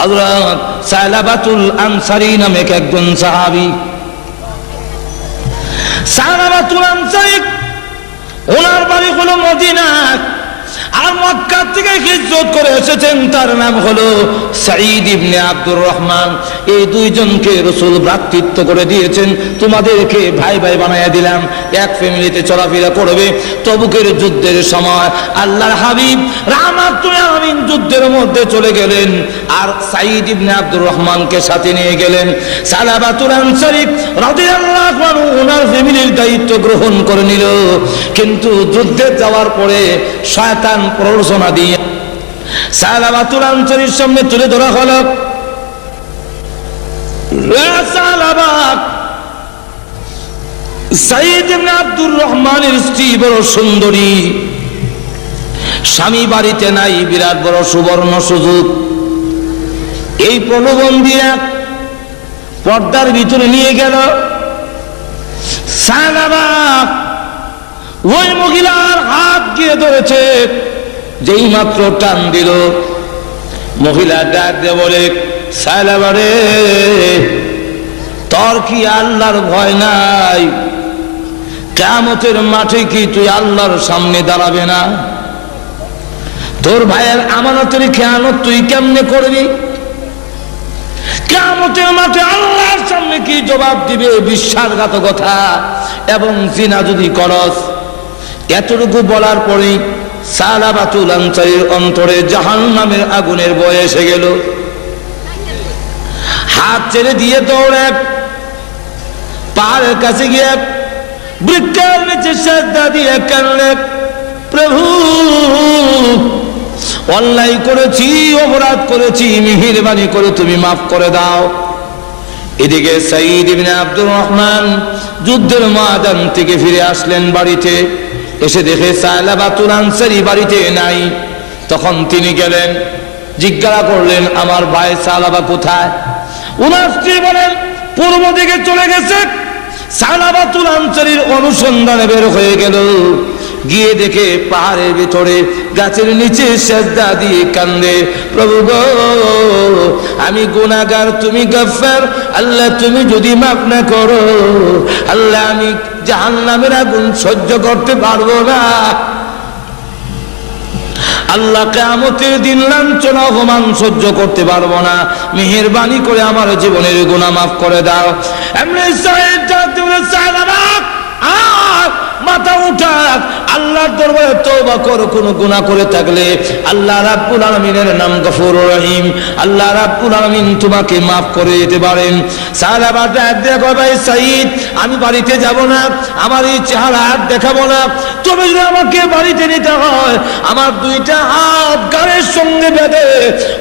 হযরত সালাবাতুল আনসারী নামে একজন সাহাবী। সালাবাতুল আনসারী ওনার বাড়ি হলো মদিনা, আর মক্কা থেকে হিজরত করে এসেছেন, তার নাম হলো সাঈদ ইবনে আব্দুর রহমান। এই দুইজনকে রাসূল ভ্রাতৃত্ব করে দিয়েছেন, তোমাদেরকে ভাই ভাই বানাইয়া দিলাম, এক ফ্যামিলিতে চলাফেরা করবে। তবুকের যুদ্ধের সময় আল্লাহর হাবিব রাহমাতুল আলামিন যুদ্ধের মধ্যে চলে গেলেন, আর সাঈদ ইবনে আব্দুর রহমানকে সাথে নিয়ে গেলেন। সালাবাতুল আনসারী রাদিয়াল্লাহু আনহু ওনার ফ্যামিলির দায়িত্ব গ্রহণ করে নিল, কিন্তু যুদ্ধে যাওয়ার পরে শয়তান প্ররোচনা দিয়ে সালাবাতুল আনসারীর সামনে তুলে ধরা হলো, সাঈদ ইবনে আব্দুর রহমানের স্ত্রী বড় সুন্দরী, স্বামী বাড়িতে নাই, বিরাট বড় সুবর্ণ সুযোগ। এই প্রলোভন দিয়া পর্দার ভিতরে নিয়ে গেল। সালাবা ওই মহিলার হাত গিয়ে ধরেছে, যেই মাত্র টান দিল, মহিলা ডাক দিয়ে বলে, সালাবা রে, তোর কি আল্লাহর ভয় নাই? কিয়ামতের মাঠে কি তুই আল্লাহর সামনে দাঁড়াবে না? তোর ভাইয়ের আমানতের খেয়ানত তুই কেমনে করবি? কিয়ামতের মাঠে আল্লাহর সামনে কি জবাব দিবে? বিশ্বাসঘাতকতা এবং জিনা যদি করস। এতটুকু বলার পরে সালাবাতুল আনসারীর অন্তরে জাহান্নামের আগুনের ভয় এসে গেল। হাত ছেড়ে দিয়ে দৌড়ে পাহাড়ের কাছে গিয়ে বৃক্ষের নিচে সিজদা দিয়ে কাঁদলেন, প্রভু অন্যায় করেছি, অপরাধ করেছি, মেহেরবানি করে তুমি মাফ করে দাও। এদিকে সাঈদ ইবনে আব্দুর রহমান যুদ্ধের ময়দান থেকে ফিরে আসলেন বাড়িতে, এসে দেখে সালাবাতুল আনসারী বাড়িতে নাই। তখন তিনি গেলেন, জিজ্ঞাসা করলেন, আমার ভাই সালাবা কোথায়? ওনার স্ত্রী বলেন, পূর্ব দিকে চলে গেছে। সালাবাতুল আনসারীর অনুসন্ধানে বের হয়ে গেল, গিয়ে দেখে পাহাড়ের ভিতরে গাছের নিচে সিজদা দিয়ে কান্দে, প্রভু গো, আমি গুনাহগার, তুমি গফফার, আল্লাহ তুমি যদি মাফ না করো, আল্লাহ আমি জাহান্নামের আগুন সহ্য করতে পারবো না। আল্লাহ কিয়ামতের দিন লাঞ্ছনা অপমান সহ্য করতে পারবো না, মেহেরবানি করে আমার জীবনের গুনাহ মাফ করে দাও। এমনি মাথা উঠাক, আল্লাহর দরবারে তওবা করো, কোনো গুনাহ করে থাকলে আল্লাহ রাব্বুল আলামিনের নাম গফুরুর রহিম, আল্লাহ রাব্বুল আলামিন তোমাকে মাফ করে দিতে পারেন। সালাবা দেখো ভাই সাঈদ, আমি বাড়িতে যাব না, আমার এই চেহারা আর দেখাবো না, তবে যদি আমাকে বাড়িতে নিতে হয়, আমার দুইটা হাত গাড়ির সঙ্গে বেঁধে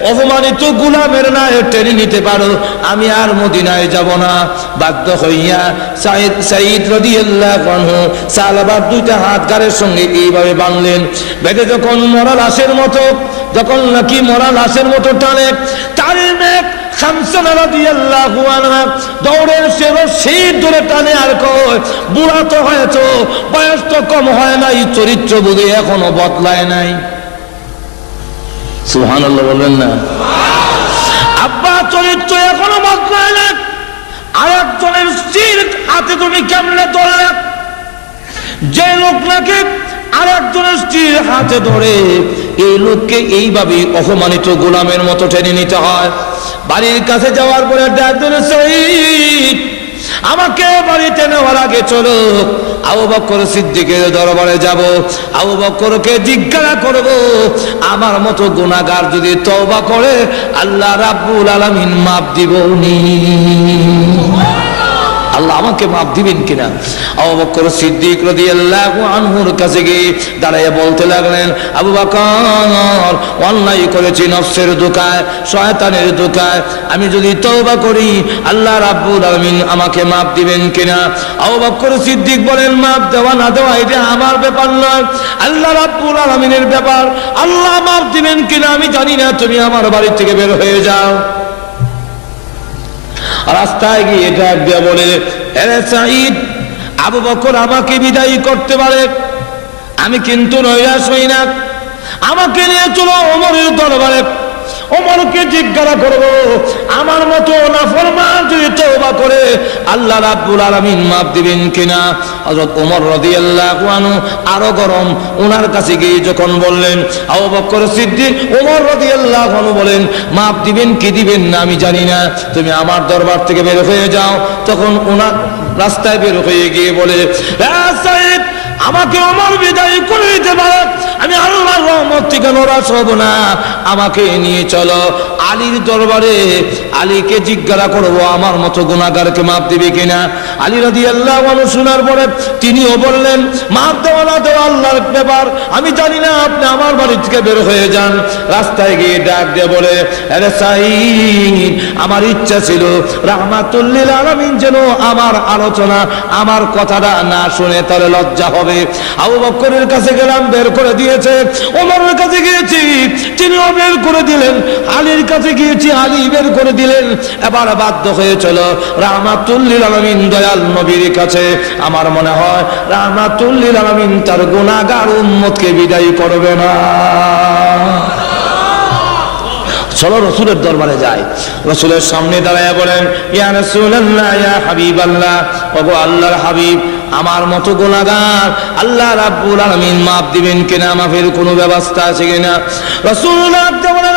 অপমানিত গোলামের নায়ে টেনে নিতে পারো, আমি আর মদিনায় যাব না। বাধ্য হইয়া সাঈদ রাদিয়াল্লাহু আনহু সালাবার দুইটা হাত গাড়ির সঙ্গে এইভাবে বাঁধলেন, বেঁধে যখন মরা লাশের মতো, যখন নাকি মরা লাশের মতো টানে, তার মেঘ খামসানা রাদিয়াল্লাহু আনহা দৌড়ে সে রশি ধরে টানে, আর কয়, বুড়া তো হয়েছো, বয়স তো কম হয় নাই, চরিত্র বুঝে এখনো বদলায় নাই। সুবহানাল্লাহ বলবেন না? আব্বা চরিত্র এখনো বদলায় না, আর একজনের স্ত্রীর হাতে তুমি কেমনে ধরলে? যে লোক নাকি আর একজনের স্ত্রীর হাতে ধরে, এই লোককে এইভাবে অপমানিত গোলামের মতো টেনে নিতে হয়। বাড়ির কাছে যাওয়ার পরে ডাক দিল, সাঈদ আমাকে বাড়িতে নেওয়ার আগে চলো, আবু বকর সিদ্দিকের দরবারে যাব, আবু বকরকে জিজ্ঞাসা করব, আমার মতো গুনাহগার যদি তওবা করে আল্লাহ রাব্বুল আলামিন মাফ দিবনি, আল্লাহ আমাকে মাফ দিবেন কিনা। আবু বকর সিদ্দিক রাদিয়াল্লাহু আনহুর কাছে গিয়ে দাঁড়িয়ে বলতে লাগলেন, আবু বকর অন্যায় করেছি নফসের ধোঁকায়, শয়তানের ধোঁকায়, আমি যদি তওবা করি আল্লাহ রাব্বুল আলামিন আমাকে মাফ দিবেন কিনা। আবু বকর সিদ্দিক বলেন, মাফ দেওয়া না দেওয়া এটা আমার ব্যাপার নয়, আল্লাহ রাব্বুল আলামিনের ব্যাপার, আল্লাহ মাফ দিবেন কিনা আমি জানি না, তুমি আমার বাড়ি থেকে বের হয়ে যাও। রাস্তায় গিয়ে ডাক দিয়ে বলে, আরে সাঈদ, আবু বকর আমাকে বিদায় করতে পারে, আমি কিন্তু নৈরাশ হই না, আমাকে নিয়ে চলো ওমরের দরবারে, ওমরকে জিজ্ঞাসা করব, আমার মতো নাফরমান যদি তওবা করে আল্লাহ রাব্বুল আলামিন মাফ দিবেন কিনা। হযরত ওমর রাদিয়াল্লাহু আনহু আরো গরম, ওনার কাছে গিয়ে যখন বললেন, আবু বকর সিদ্দিক ওমর রাদিয়াল্লাহু আনহু বলেন, মাফ দিবেন কি দিবেন না আমি জানি না, তুমি আমার দরবার থেকে বের হয়ে যাও। তখন ওনার রাস্তায় বের হয়ে গিয়ে বলে, সাইদ আমাকে ওমর বিদায় করে দিতে পারে, আমি আল্লাহর রহমত থেকে নারাজ হব না, আমাকে নিয়ে চলো আলীর দরবারে, আলীকে জিজ্ঞাসা করবো আমার মতো গুনাহগারকে মাফ দিবে কিনা। আলী রাদিয়াল্লাহু আনহু শোনার পরে তিনিও বললেন, মাফ দেওয়া না দেওয়া আল্লাহর ব্যাপার, আমি জানি না, আপনি আমার বাড়ি থেকে বের হয়ে যান। রাস্তায় গিয়ে ডাক দিয়ে বলে, আরে সাইদ আমার ইচ্ছা ছিল রাহমাতুল লিল আলামিন যেন আমার আলোচনা আমার কথাটা না শুনে তাহলে লজ্জা হবে। আবু বকরের কাছে গেলাম, বের করে দিয়েছে। ওমরের কাছে গিয়েছি, তিনিও বের করে দিলেন। আলীর কাছে গিয়েছি, আলী বের করে দিলেন। এবার বাধ্য হয়ে চলো রাহমাতুল লিল আলামিন দয়াল নবীর কাছে। আমার মনে হয় রাহমাতুল লিল আলামিন তার গুনাহগার উম্মতকে বিদায় করবে না। চলো রসুলের দরবারে যাই। রসুলের সামনে দাঁড়ায় বলেন, ইয়া রাসূলুল্লাহ ইয়া হাবিবাল্লাহ, ওগো আল্লাহর হাবিব, আমার মতো গুনাহগার আল্লাহ রাব্বুল আলামিন মাফ দিবেন কিনা, মাফের কোনো ব্যবস্থা আছে কিনা। রাসূলুল্লাহ বলেন,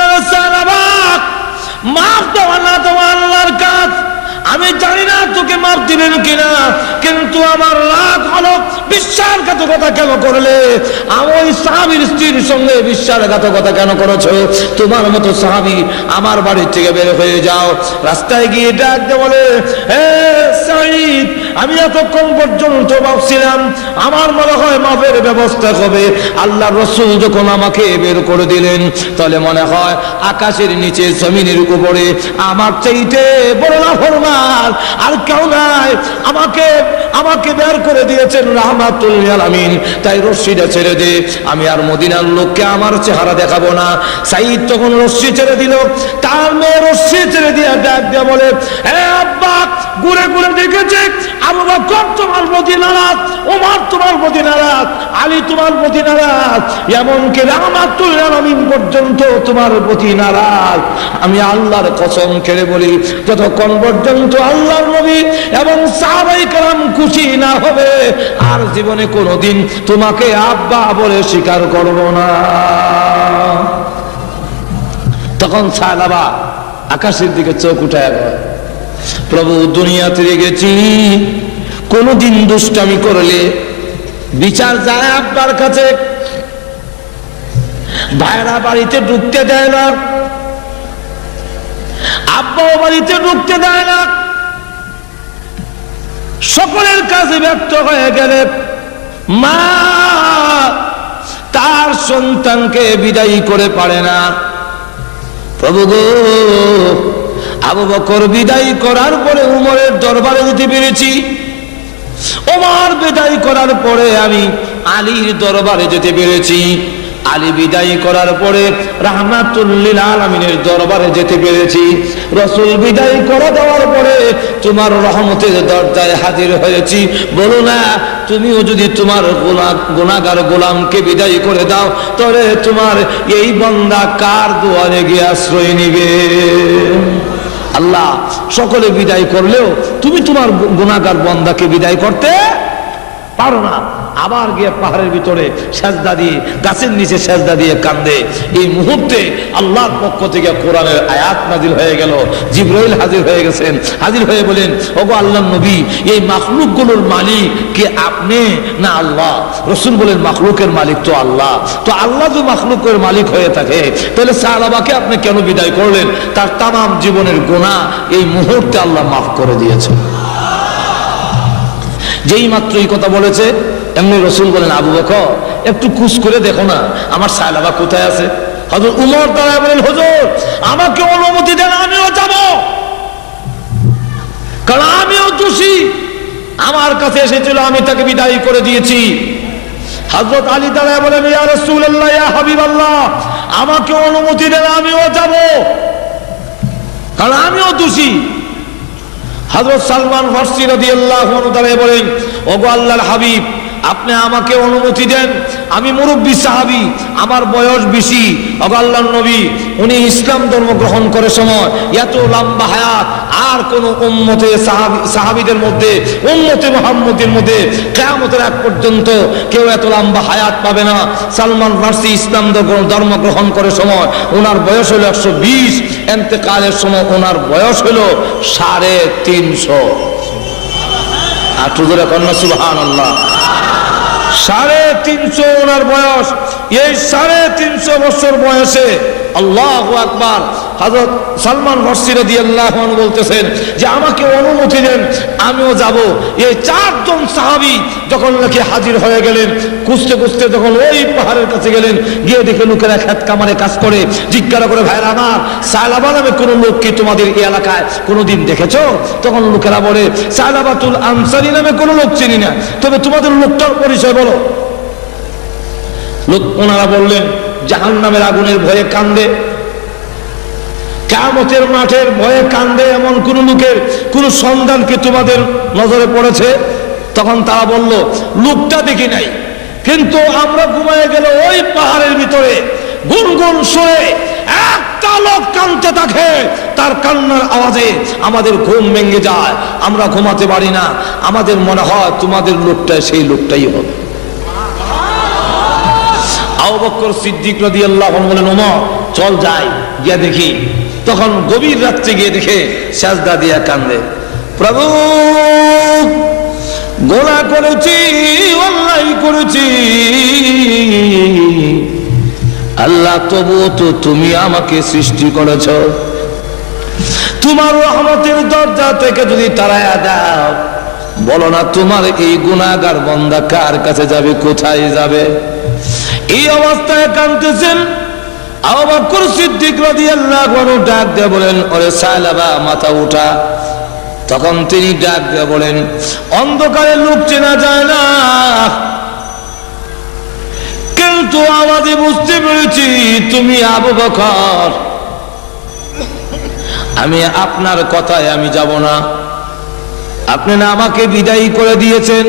মাফ দেওয়া না দেওয়া আল্লাহর কাজ, আমি জানি না তোকে মাফ দিবেন কিনা, কিন্তু আমার রাগ হলো বিশ্বাসঘাতকতা কেন করলে, ওই সাহাবীর স্ত্রীর সঙ্গে বিশ্বাসঘাতকতা কেন করেছো। তোমার মতো সাহাবী আমার বাড়ির থেকে বের হয়ে যাও। রাস্তায় গিয়ে ডাক দিয়ে বলে, হে সাঈদ, আমি এতক্ষণ পর্যন্ত ভাবছিলাম আমার মনে হয় মাফের ব্যবস্থা হবে, আল্লাহ রসুল যখন আমাকে বের করে দিলেন তাহলে মনে হয় আকাশের নিচে জমিনের উপরে আমার চাইতে বড় নাফরমান আর কেউ নাই। আমাকে বের করে দিয়েছেন রাহমাতুল লিল আলামিন, তাই রশ্মিটা ছেড়ে দে, আমি আর মদিনার লোককে আমার চেহারা দেখাবো না। সাঈদ তখন রশ্মি ছেড়ে দিল, তার মেয়ে রশ্মি ছেড়ে দিয়ে ডাক দিয়ে বলে, হে আব্বা, ঘুরে ঘুরে দেখেছে আবু বকর তোমার প্রতি নারাজ, ওমর তোমার প্রতি নারাজ, আলী তোমার প্রতি নারাজ, এমনকি রাহমাতুল লিল আলামিন পর্যন্ত তোমার প্রতি নারাজ। আমি আল্লাহর কসম খেয়ে বলি, যতক্ষণ পর্যন্ত আল্লাহর নবী এবং সাহাবায়ে কেরাম খুশি না হবে আর জীবনে কোনোদিন তোমাকে আব্বা বলে স্বীকার করব না। তখন সাহাবা আকাশের দিকে চোখ উঠায় গেল, প্রভু দুনিয়াতে গেছি, কোনদিন দুষ্টামি করলে বিচার যায় আব্বার কাছে, ভাইরা বাড়িতে ঢুকতে দেয় না, আব্বাও বাড়িতে ঢুকতে দেয় না, সকলের কাছে ব্যর্থ হয়ে গেলে মা তার সন্তানকে বিদায়ী করে পারে না। প্রভু গো, আবু বকর বিদায় করার পরে উমরের দরবারে যেতে পেরেছি, ওমর বিদায় করার পরে আমি আলীর দরবারে যেতে পেরেছি, আলী বিদায় করার পরে রাহমাতুল লিল আলামিনের দরবারে যেতে পেরেছি, রাসূল বিদায় করে দেওয়ার পরে তোমার রহমতের দরজায় হাজির হয়েছি। বলো না, তুমিও যদি তোমার গুনাহগার গোলামকে বিদায় করে দাও তাহলে তোমার এই বান্দা কার দুয়ারে গিয়ে আশ্রয় নিবে? আল্লাহ সকলে বিদায় করলেও তুমি তোমার গুনাহগার বান্দাকে বিদায় করতে পারো না। আবার গিয়ে পাহাড়ের ভিতরে সেজদা দিয়ে, গাছের নিচে সেজদা দিয়ে কান্দে। এই মুহূর্তে আল্লাহর পক্ষ থেকে কোরআনের আয়াত নাজিল হয়ে গেল, জিবরাইল হাজির হয়ে গেছেন, হাজির হয়ে বলেন, ওগো আল্লাহর নবী, এই মাখলুকগুলোর মালিক কে আপনি না আল্লাহ? রাসূল বলেন, মাখলুকের মালিক তো আল্লাহ। তো আল্লাহ যদি মাখলুকের মালিক হয়ে থাকে তাহলে সাহাবাকে আপনি কেন বিদায় করলেন? তার তামাম জীবনের গুনাহ এই মুহূর্তে আল্লাহ মাফ করে দিয়েছে। যেই মাত্র এই কথা বলেছে এমনি রাসূল বলেন, আবু বকর একটু কুছ করে দেখো না আমার সাহাবা কোথায় আছে। হযরত উমর দাঁড়ায় বলেন, হুজুর আমাকে অনুমতি দেন, আমিও যাব, কারণ আমিও দোষী, আমার কাছে এসেছিল, আমি তাকে বিদায় করে দিয়েছি। হযরত আলী দাঁড়ায় বলেন, ইয়া রাসূলুল্লাহ ইয়া হাবিবাল্লাহ, আমাকে অনুমতি দেন, আমিও যাব, কারণ আমিও দোষী। হযরত সালমান ফারসি রাদিয়াল্লাহু আনহু বলেন, ওগো আল্লাহর হাবিব, আপনি আমাকে অনুমতি দেন, আমি মুরব্বী সাহাবী, আমার বয়স বেশি। আল্লাহর নবী উনি ইসলাম ধর্ম গ্রহণ করার সময় এত লম্বা হায়াত আর কোন উম্মতে সাহাবীদের মধ্যে, উম্মতে মুহাম্মদের মধ্যে কিয়ামতের আগ পর্যন্ত কেউ এত লম্বা হায়াত পাবে না। সালমান ফার্সি ইসলাম ধর্ম গ্রহণ করার সময় ওনার বয়স হলো 120, ইন্তেকালের সময় ওনার বয়স হলো 350। আর জোরে কন্যা সুবহানাল্লাহ। 350 ওনার বয়স। এই 350 বছর বয়সে আল্লাহু আকবার, হযরত সালমান ফার্সি রাদিয়াল্লাহু আনহু বলতেছেন যে আমাকে অনুমতি দেন, আমিও যাব। এই 4 জন সাহাবী যখন নাকি হাজির হয়ে গেলেন, খুঁজতে খুঁজতে যখন ওই পাহাড়ের কাছে গেলেন, গিয়ে দেখে লোকেরা খেত কামারে কাজ করে। জিজ্ঞাসা করে, ভাইরা আমার, সালাবা নামে কোন লোক কি তোমাদের এই এলাকায় কোনোদিন দেখেছো? তখন লোকেরা বলে, সালাবাতুল আনসারী নামে কোনো লোক চিনি না, তবে তোমাদের লোকটার পরিচয় বলো। লোক ওনারা বললেন, জাহান্নামের আগুনের ভয়ে কান্দে, কিয়ামতের মাঠের ভয়ে কান্দে, এমন কোন লোকের কোন সন্ধান কি তোমাদের নজরে পড়েছে? তখন তারা বলল, লোকটা দেখি নাই, কিন্তু আমরা ঘুমায় গেল ওই পাহাড়ের ভিতরে গুনগুন সুরে একটা লোক কাঁদতে থাকে, তার কান্নার আওয়াজে আমাদের ঘুম ভেঙে যায়, আমরা ঘুমাতে পারি না। আমাদের মনে হয় তোমাদের লোকটা সেই লোকটাই হবে। আবু বকর সিদ্দিক রাদিয়াল্লাহু আনহু বলেন, ওমর চল যাই, গিয়ে দেখি। তখন গভীর রাত্রে গিয়ে দেখে সাজদা দিয়া কান্দে, প্রভু গুনাহ করেছি, অন্যায় করেছি আল্লাহ, তবুও তো তুমি আমাকে সৃষ্টি করেছ, তোমার রহমতের দরজা থেকে যদি তাড়ায়া দাও, বলো না তোমার এই গুনাহগার বান্দা কার কাছে যাবে, কোথায় যাবে? এই অবস্থায় কাঁদতেছেন। আবু বকর সিদ্দিক রাদিয়াল্লাহু আনহু ডাক দিয়ে বলেন, ওরে সালাবা, মাথা উঠা। তখন তিনি ডাক দিয়ে বলেন, অন্ধকারে লোক চেনা যায় না, কিন্তু আওয়াজে বুঝতে পেরেছি তুমি আবু বকর। আমি আপনার কথায় আমি যাব না, আপনি না আমাকে বিদায়ী করে দিয়েছেন,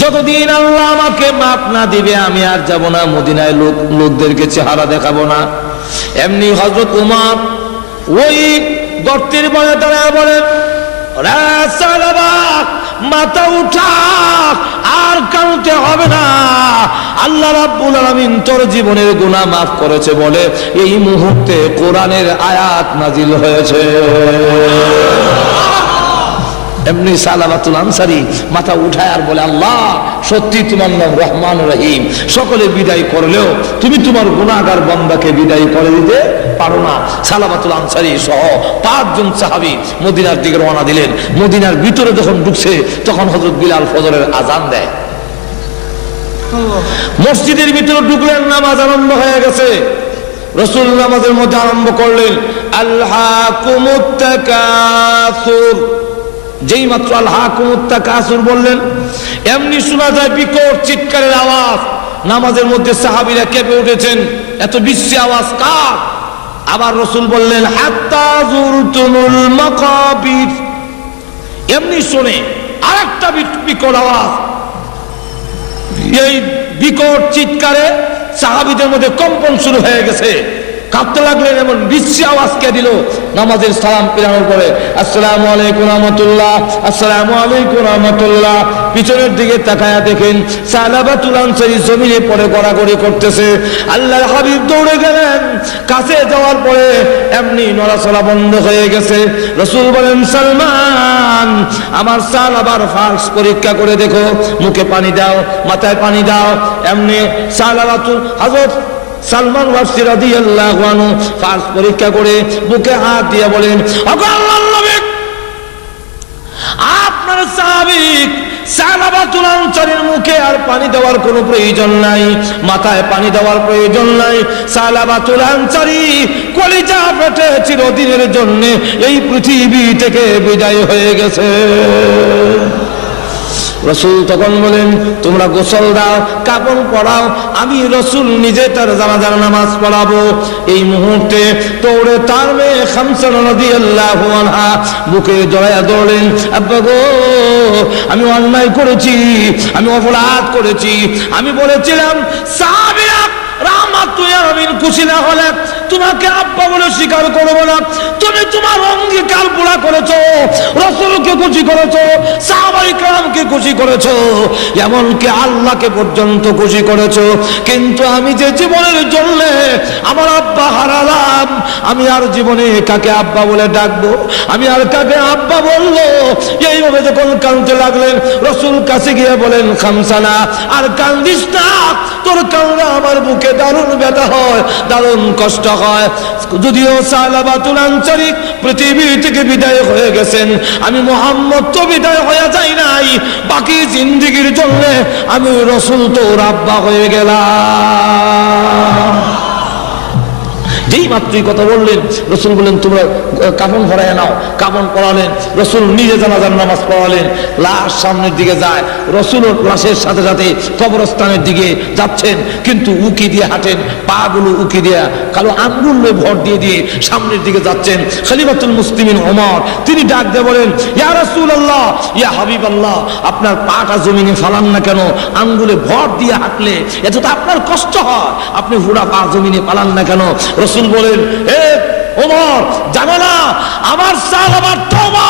যতদিন আল্লাহ আমাকে মাফ না দিবে আমি আর যাব না, মদিনায় লোকদেরকে চেহারা দেখাবো না। এমনি হযরত উমর ওই গর্তের বলে দাঁড়ায় বলেন, মাথা উঠা, আর কাঁদতে হবে না, আল্লাহ রাব্বুল আলামিন তোর জীবনের গুনাহ মাফ করেছে বলে এই মুহূর্তে কোরআনের আয়াত নাজিল হয়েছে। এমনি সালাবাতুল আনসারী মাথা উঠায় আর বলে, আল্লাহ সত্যি তোমার নাম রহমান রহিম, সকলে বিদায় করলেও তুমি তোমার গুনাহগার বান্দাকে বিদায় করে দিতে পারো না। সালাবাতুল আনসারী সহ 5 জন সাহাবী মদিনার দিকে রওনা দিলেন। মদিনার ভিতরে যখন ঢুকছে তখন হযরত বিলাল ফজরের আযান দেয়। মসজিদের ভিতরে ঢুকলেন, নামাজ আরম্ভ হয়ে গেছে। রাসূল নামাজের মধ্যে আরম্ভ করলেন, আলহাকুমুত তাকাসুর। যেই মাত্র আলহাকুমুত তাকাসুর বললেন, এমনি শোনা যায় বিকট চিৎকারের আওয়াজ। নামাজের মধ্যে সাহাবীরা কেঁপে উঠেছেন, এত বিশ্রী আওয়াজ কার? আবার রাসূল বললেন, হাত্তা যুরতুমুল মাকাবির। এমনি শুনে আরেকটা বিকট আওয়াজ। এই বিকট চিৎকারে সাহাবীদের মধ্যে কম্পন শুরু হয়ে গেছে, কাঁদতে লাগলেন। এমন বিশ্রী আওয়াজ কে দিল? নামাজের সালাম ফিরানোর পরে আসসালামু আলাইকুম রাহমাতুল্লাহ, আসসালামু আলাইকুম রাহমাতুল্লাহ। পিছনের দিকে তাকায়া দেখেন সালাবাতুল আনসারী জমিনে পড়ে গড়াগড়ি করতেছে। আল্লাহর হাবিব দৌড়ে গেলেন, কাছে যাওয়ার পরে এমনি নড়াচড়া বন্ধ হয়ে গেছে। রাসূল বলেন, সালমান আমার সালাবার ফার্স পরীক্ষা করে দেখো, মুখে পানি দাও, মাথায় পানি দাও। এমনি সালাবাতুল হযরত সালমান ফার্সি রাদিয়াল্লাহু আনহু ফার্স পরীক্ষা করে বুকে হাত দিয়ে বলেন, আল্লাহর নবী আপনার সাহাবী সালাবাতুল আনসারীর মুখে আর পানি দেওয়ার কোনো প্রয়োজন নাই, মাথায় পানি দেওয়ার প্রয়োজন নাই। সালাবাতুল আনসারী কলিজা ফেটে চিরদিনের জন্য এই পৃথিবী থেকে বিদায় হয়ে গেছে। রসুল তখন বলেন, তোমরা গোসল দাও, কাপড় পরাও, আমি রসুল নিজে তার জানাজার নামাজ পড়াবো। এই মুহূর্তে দৌড়ে তার মেয়ে খামসা রাদিয়াল্লাহু আনহা বুকে জড়াইয়া দৌড়লেন, আব্বা গো, আমি অন্যায় করেছি, আমি অপরাধ করেছি। আমি বলেছিলাম সাহাবীরা রাহমাত তুই আমিন খুশি না হলে তোমাকে আব্বা বলে স্বীকার করবো না। তুমি তোমার অঙ্গীকার পুরা করেছো, রাসূলকে খুশি করেছো, সাহাবায়ে কেরামকে খুশি করেছো, এমনকি আল্লাহকে পর্যন্ত খুশি করেছো। কিন্তু আমি যে জীবনের জন্য আমার আব্বা হারালাম, আমি আর জীবনে কাকে আব্বা বলে ডাকবো, আমি আর কাকে আব্বা বলবো? এইভাবে যখন কাঁদতে লাগলেন, রাসূল কাছে গিয়ে বলেন, খামসানা আর কান্দিস না, তোর কান্না আমার বুকে দারুণ ব্যথা হয়, দারুণ কষ্ট হয়। যদিও সালাবাতুল আনসারী পৃথিবী থেকে বিদায় হয়ে গেছেন, আমি মুহাম্মদ তো বিদায় হয়ে যাই নাই। বাকি জিন্দেগীর জন্য আমি রাসূল তোর আব্বা হয়ে গেলাম। যেই মাত্রই কথা বললেন, রসুল বললেন তোমরা কাফন পরায় নাও। কাফন পরালেন, রসুল নিজে জানাজার নামাজ পড়ালেন। লাশ সামনের দিকে যায়, রসুল লাশের সাথে সাথে কবরস্থানের দিকে যাচ্ছেন, কিন্তু উকি দিয়ে হাঁটেন, পা গুলো উকি দিয়ে কালো আঙ্গুলে ভর দিয়ে দিয়ে সামনের দিকে যাচ্ছেন। খলিফাতুল মুসলিমিন ওমর তিনি ডাক দিয়ে বলেন, ইয়া রাসূলুল্লাহ, ইয়া হাবিবাল্লাহ, আপনার পাটা জমিনে ফালান না কেন? আঙ্গুলে ভর দিয়ে হাঁটলে এত তো আপনার কষ্ট হয়, আপনি পুরা পা জমিনে ফালান না কেন? রসুল বলেন, হে ওমর, জানো না আমার সাল, আমার তওবা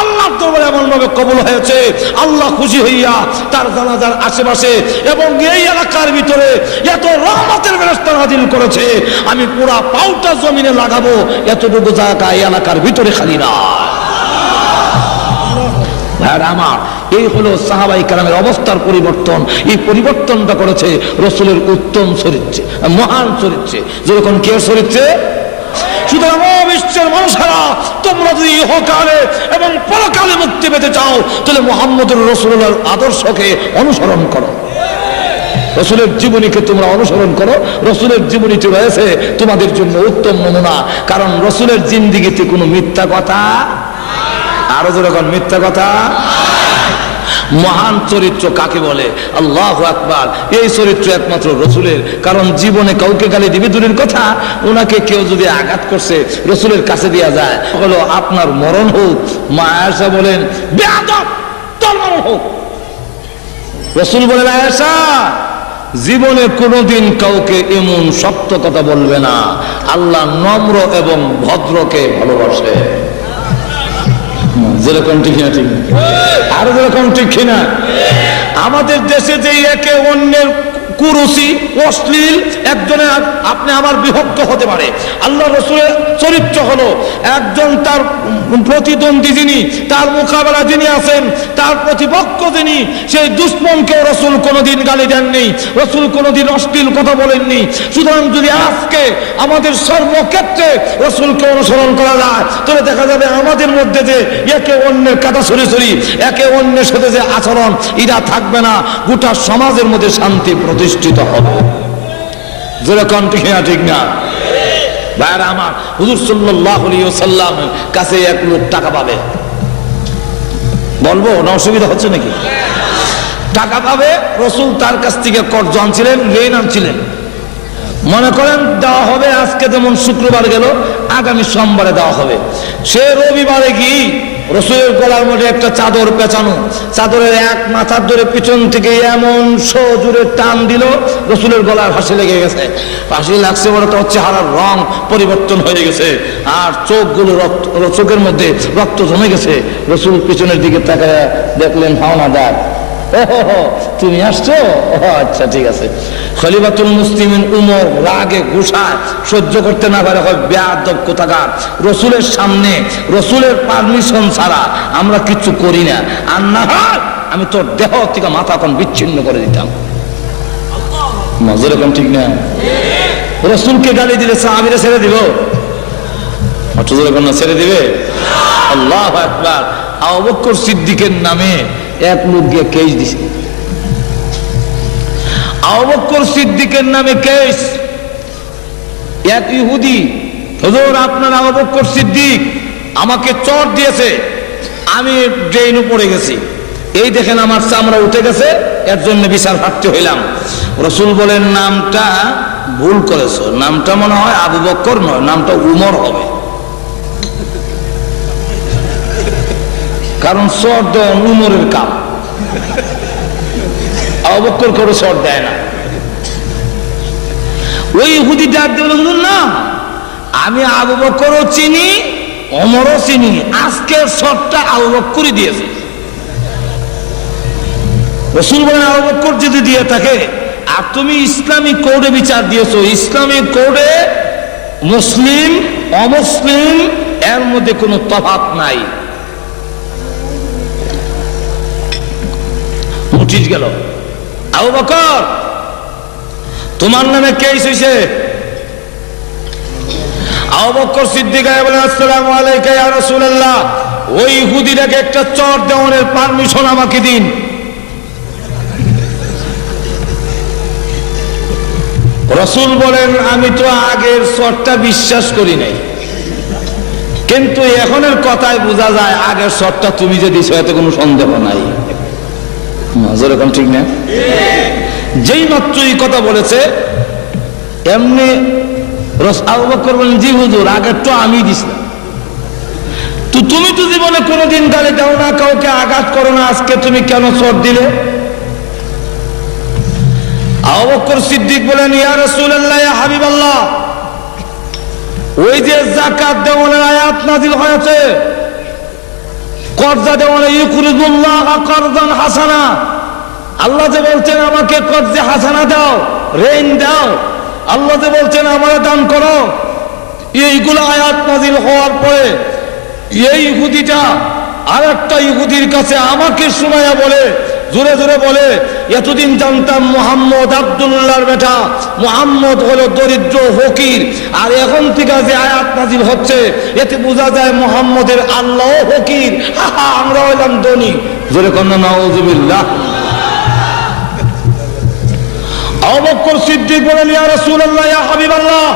আল্লাহর দরবারে এমন ভাবে কবুল হয়েছে, আল্লাহ খুশি হইয়া তার জানাজার আশেপাশে এবং এই এলাকার ভিতরে এত রহমতের ফেরেশতা নাযিল করেছে, আমি পুরা পাউটা জমিনে লাগাবো, এতটুকু জায়গা এই এলাকার ভিতরে খালি না। আমার এই হলো সাহাবায়ে কেরামের অবস্থার পরিবর্তন। এই পরিবর্তনটা করেছে রাসূলের উত্তম চরিত্রে, মহান চরিত্রে, যেরকম কে চরিত্রে। সুতরাং বিশ্বের মানুষেরা, তোমরা যদি ইহকালে এবং পরকালে মুক্তি পেতে চাও, তাহলে মুহাম্মদুর রাসূলুল্লাহর আদর্শকে অনুসরণ করো, রাসূলের জীবনীকে তোমরা অনুসরণ করো। রাসূলের জীবনীতে রয়েছে তোমাদের জন্য উত্তম নমুনা, কারণ রাসূলের জিন্দেগিতে কোনো মিথ্যা কথা, আরো যেরকম মিথ্যা কথা। মহান চরিত্র কাকে বলে? আল্লাহু আকবার। এই চরিত্র একমাত্র রাসূলের, কারণ জীবনে কাউকে গালি দিবে দূরের কথা, ওনাকে কেউ যদি আঘাত করছে রাসূলের কাছে দেয়া যায়, হলো আপনার মরণ হোক। মা আয়েশা বলেন, বেয়াদব, তোর মরণ হোক। রাসূল বলেন, আয়েশা জীবনে কোনোদিন কাউকে এমন শক্ত কথা বলবে না, আল্লাহ নম্র এবং ভদ্রকে ভালোবাসে। যেরকম ঠিক না, ঠিক আরো যেরকম ঠিক কিনা। আমাদের দেশে যে একে অন্যের কুরুচি, অশ্লীল, একজনে আপনি আমার বিভক্ত হতে পারে। আল্লাহ রাসূলের চরিত্র হলো একজন তার প্রতিদ্বন্দ্বী যিনি, তার মোকাবেলা যিনি আছেন, তার প্রতিপক্ষ যিনি, সেই দুশমনকে রাসূল কোনোদিন গালি দেননি, রাসূল কোনোদিন অশ্লীল কথা বলেননি। সুতরাং যদি আজকে আমাদের সর্বক্ষেত্রে রাসূলকে অনুসরণ করা যায়, তাহলে দেখা যাবে আমাদের মধ্যে যে একে অন্যের কাটা ছড়ি, একে অন্যের সাথে যে আচরণ, এটা থাকবে না। গোটা সমাজের মধ্যে শান্তি প্রতিষ্ঠিত হবে। যেরকম ঠিক না, ঠিক না ভাইরা আমার? হুজুর সাল্লাল্লাহু আলাইহি ওয়াসাল্লাম কাছে এক লোক টাকা পাবে, বলবো না অসুবিধা হচ্ছে নাকি? টাকা পাবে, রাসূল তার কাছ থেকে কর্জ আনছিলেন, ঋণ আনছিলেন। মনে করেন দেওয়া হবে, আজকে যেমন শুক্রবার গেল, আগামী সোমবারে দেওয়া হবে। সে রবিবারে কি রাসূলের গলার মধ্যে একটা চাদর পেঁচানো, চাদরের এক মাথার ধরে পিছন থেকে এমন সজোরে টান দিল, রাসূলের গলার ফাঁসি লেগে গেছে। ফাঁসি লাগছে বলে তো চেহারার রং পরিবর্তন হয়ে গেছে, আর চোখগুলো চোখের মধ্যে রক্ত জমে গেছে। রাসূল পিছনের দিকে তাকায় দেখলেন হাওলাদার, তুমি আসছো, আচ্ছা ঠিক আছে। খলিফাতুল মুসলিমিন উমর রাগে গুসায় সহ্য করতে না পারে, হয় বেয়াদব কোথাকার, রাসূলের সামনে রাসূলের পারমিশন ছাড়া আমরা কিছু করি না, আর না হয় আমি তোর দেহ থেকে মাথা এখন বিচ্ছিন্ন করে দিতাম। যেরকম ঠিক না? রাসূলকে গালি দিলে সাহাবীরা ছেড়ে দিব? যেরকম না ছেড়ে দিবে? আল্লাহু আকবার। আবু বকর সিদ্দিকের নামে এক লোক গিয়ে কেস দিছে, আবু বকর সিদ্দিকের নামে কেস। এক ইহুদি, হুজুর আপনার আবু বকর সিদ্দিক আমাকে চট দিয়েছে, আমি ড্রেনে পড়ে গেছি, এই দেখেন আমার চামড়া উঠে গেছে, এর জন্য বিশাল প্রার্থী হইলাম। রসুল বলেন নামটা ভুল করেছো, নামটা মনে হয় আবু বকর নয়, নামটা উমর হবে, কারণ চট দেওয়া উমরের কাম, আবু বকর করে চট দেয় না। ওই ইহুদি ডাক দিয়ে বলল না, আমি আবু বকরও চিনি ওমরও চিনি, আজকের শটটা আবু বকরই দিয়েছে। রাসূল বলেন আবু বকর যদি দিয়ে থাকে, আর তুমি ইসলামিক কোডে বিচার দিয়েছো, ইসলামিক কোডে মুসলিম অমুসলিম এর মধ্যে কোনো তফাৎ নাই। নোটিশ গেল, আবু বকর তোমার নামে কেস হয়েছে। আবু বকর সিদ্দিক বলেন আসসালামু আলাইকা ইয়া রাসূলুল্লাহ, ওই ইহুদিটাকে একটা চট দেওয়ার পারমিশন আমাকে দিন। রাসূল বলেন আমি তো আগের চটটা বিশ্বাস করি নাই, কিন্তু এখনের কথায় বোঝা যায় আগের চটটা তুমি যে দিছো এতে কোনো সন্দেহ নাই। এরকম ঠিক না? যেই মাত্র এই কথা বলেছে এমনি আবু বকর বলেন জি হুজুর, আগের তো আমি দিছিলাম। তো তুমি তো জীবনে কোনোদিন গালি দাও না, কাউকে আঘাত করো না, আজকে তুমি কেন চট দিলে? আবু বকর সিদ্দিক বলেন ইয়া রাসূলুল্লাহ ইয়া হাবিবাল্লাহ, ওই যে যাকাত দেওয়ার আয়াত নাযিল হয়েছে, কর্জা দেওয়ার ইউকরিদুল্লাহ করদান হাসানা, আল্লাহ যে বলছেন আমাকে কর্জে হাসানা দাও, ঋণ দাও, আল্লাহ যে বলছেন আমারে দান করো, এইগুলো আয়াত নাযিল হওয়ার পরে এই ইহুদিটা আরেকটা ইহুদির কাছে আমাকে শোনায়া বলে, জোরে জোরে বলে, এতদিন জানতাম মুহাম্মদ আব্দুল্লাহর বেটা, মুহাম্মদ হলো দরিদ্র ফকির, আর এখন থেকে যে আয়াত নাযিল হচ্ছে এতে বোঝা যায় মুহাম্মদের আল্লাহ ফকির, আমরা হইলাম ধনী। জোরে কন্যা নাউযুবিল্লাহ। আবু বকর সিদ্দিক বলেন ইয়া রাসূলুল্লাহ ইয়া হাবিবাল্লাহ,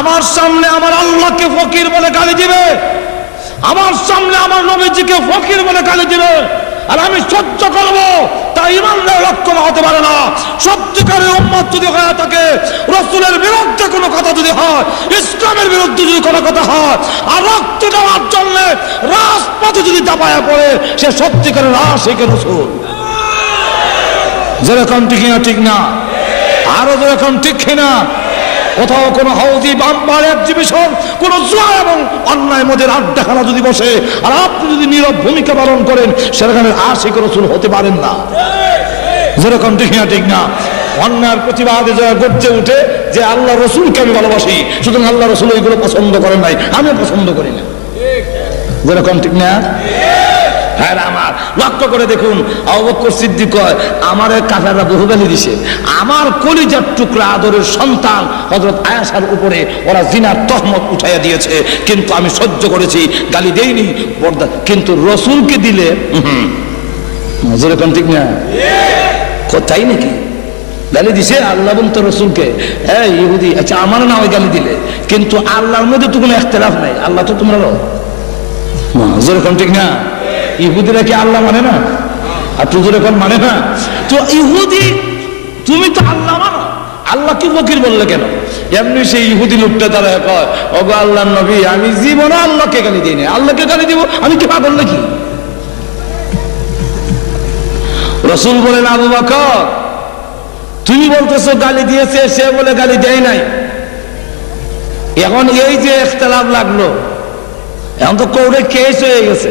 আমার সামনে আমার আল্লাহকে ফকির বলে গালি দিবে, আমার সামনে আমার নবীজিকে ফকির বলে গালি দিবে, আর আমি সহ্য করবো? তাই ইমানদার লক্ষণ হতে পারে না। সত্যিকারের উম্মত যদি হয়ে থাকে, রাসূলের বিরুদ্ধে কোনো কথা যদি হয়, ইসলামের বিরুদ্ধে যদি কোনো কথা হয়, আর রক্ত দেওয়ার জন্য রাজপথে যদি দাপায়া পড়ে, সে সত্যিকারের আশিকে রাসূল। যেরকম ঠিক না? ঠিক না? আরো যেরকম ঠিক না? কোথাও কোনো হাউজি বাম্পার এক্সিবিশন, কোন জুয়া এবং অন্যায় মদের আড্ডাখানা যদি বসে, আর আপনি যদি নীরব ভূমিকা পালন করেন, সেখানে আশিক রাসূল হতে পারেন না। যেরকম ঠিক না? ঠিক না? অন্যায়ের প্রতিবাদে যারা গর্জে উঠে যে আল্লাহ রসুলকে আমি ভালোবাসি, সুতরাং আল্লাহ রসুল ওইগুলো পছন্দ করেন নাই, আমিও পছন্দ করি না। যেরকম ঠিক না? হ্যাঁ আমার লক্ষ্য করে দেখুন, আবু বকর সিদ্দিক কয় আমার কাফেররা বহু গালি দিছে, আমার কলিজার টুকরা আদরের সন্তান হযরত আয়েশার উপরে ওরা জিনার তহমত উঠাইয়া দিয়েছে, কিন্তু আমি সহ্য করেছি, গালি দেইনি, পর্দা। কিন্তু রসুলকে দিলে যেরকম ঠিক না? কোথায় নাকি গালি দিছে আল্লাহ বলতো রসুলকে, হ্যাঁ ইহুদি, আচ্ছা আমার না ওই গালি দিলে, কিন্তু আল্লাহর মধ্যে তো কোনো ইখতিলাফ নাই, আল্লাহ তো তোমরা যেরকম ঠিক না? ইহুদিরা কি আল্লাহ মানে না? আর তুই যেরকম মানে না? তো ইহুদি তুমি তো আল্লাহ মানো, আল্লাহ কি ফকির বললে কেন? এমনি সেই ইহুদি লোকটা তারা কয় ওগো আল্লাহর নবী, আমি জীবনে আল্লাহকে গালি দিই না, আল্লাহকে গালি দিব আমি কি পাগল নাকি? রাসূল বলেন আবু বকর তুমি বলতেছো গালি দিয়েছে, সে বলে গালি দেয় নাই, এখন এই যে ইখতিলাফ লাগলো, এখন তো কোর্টে কেস হয়ে গেছে।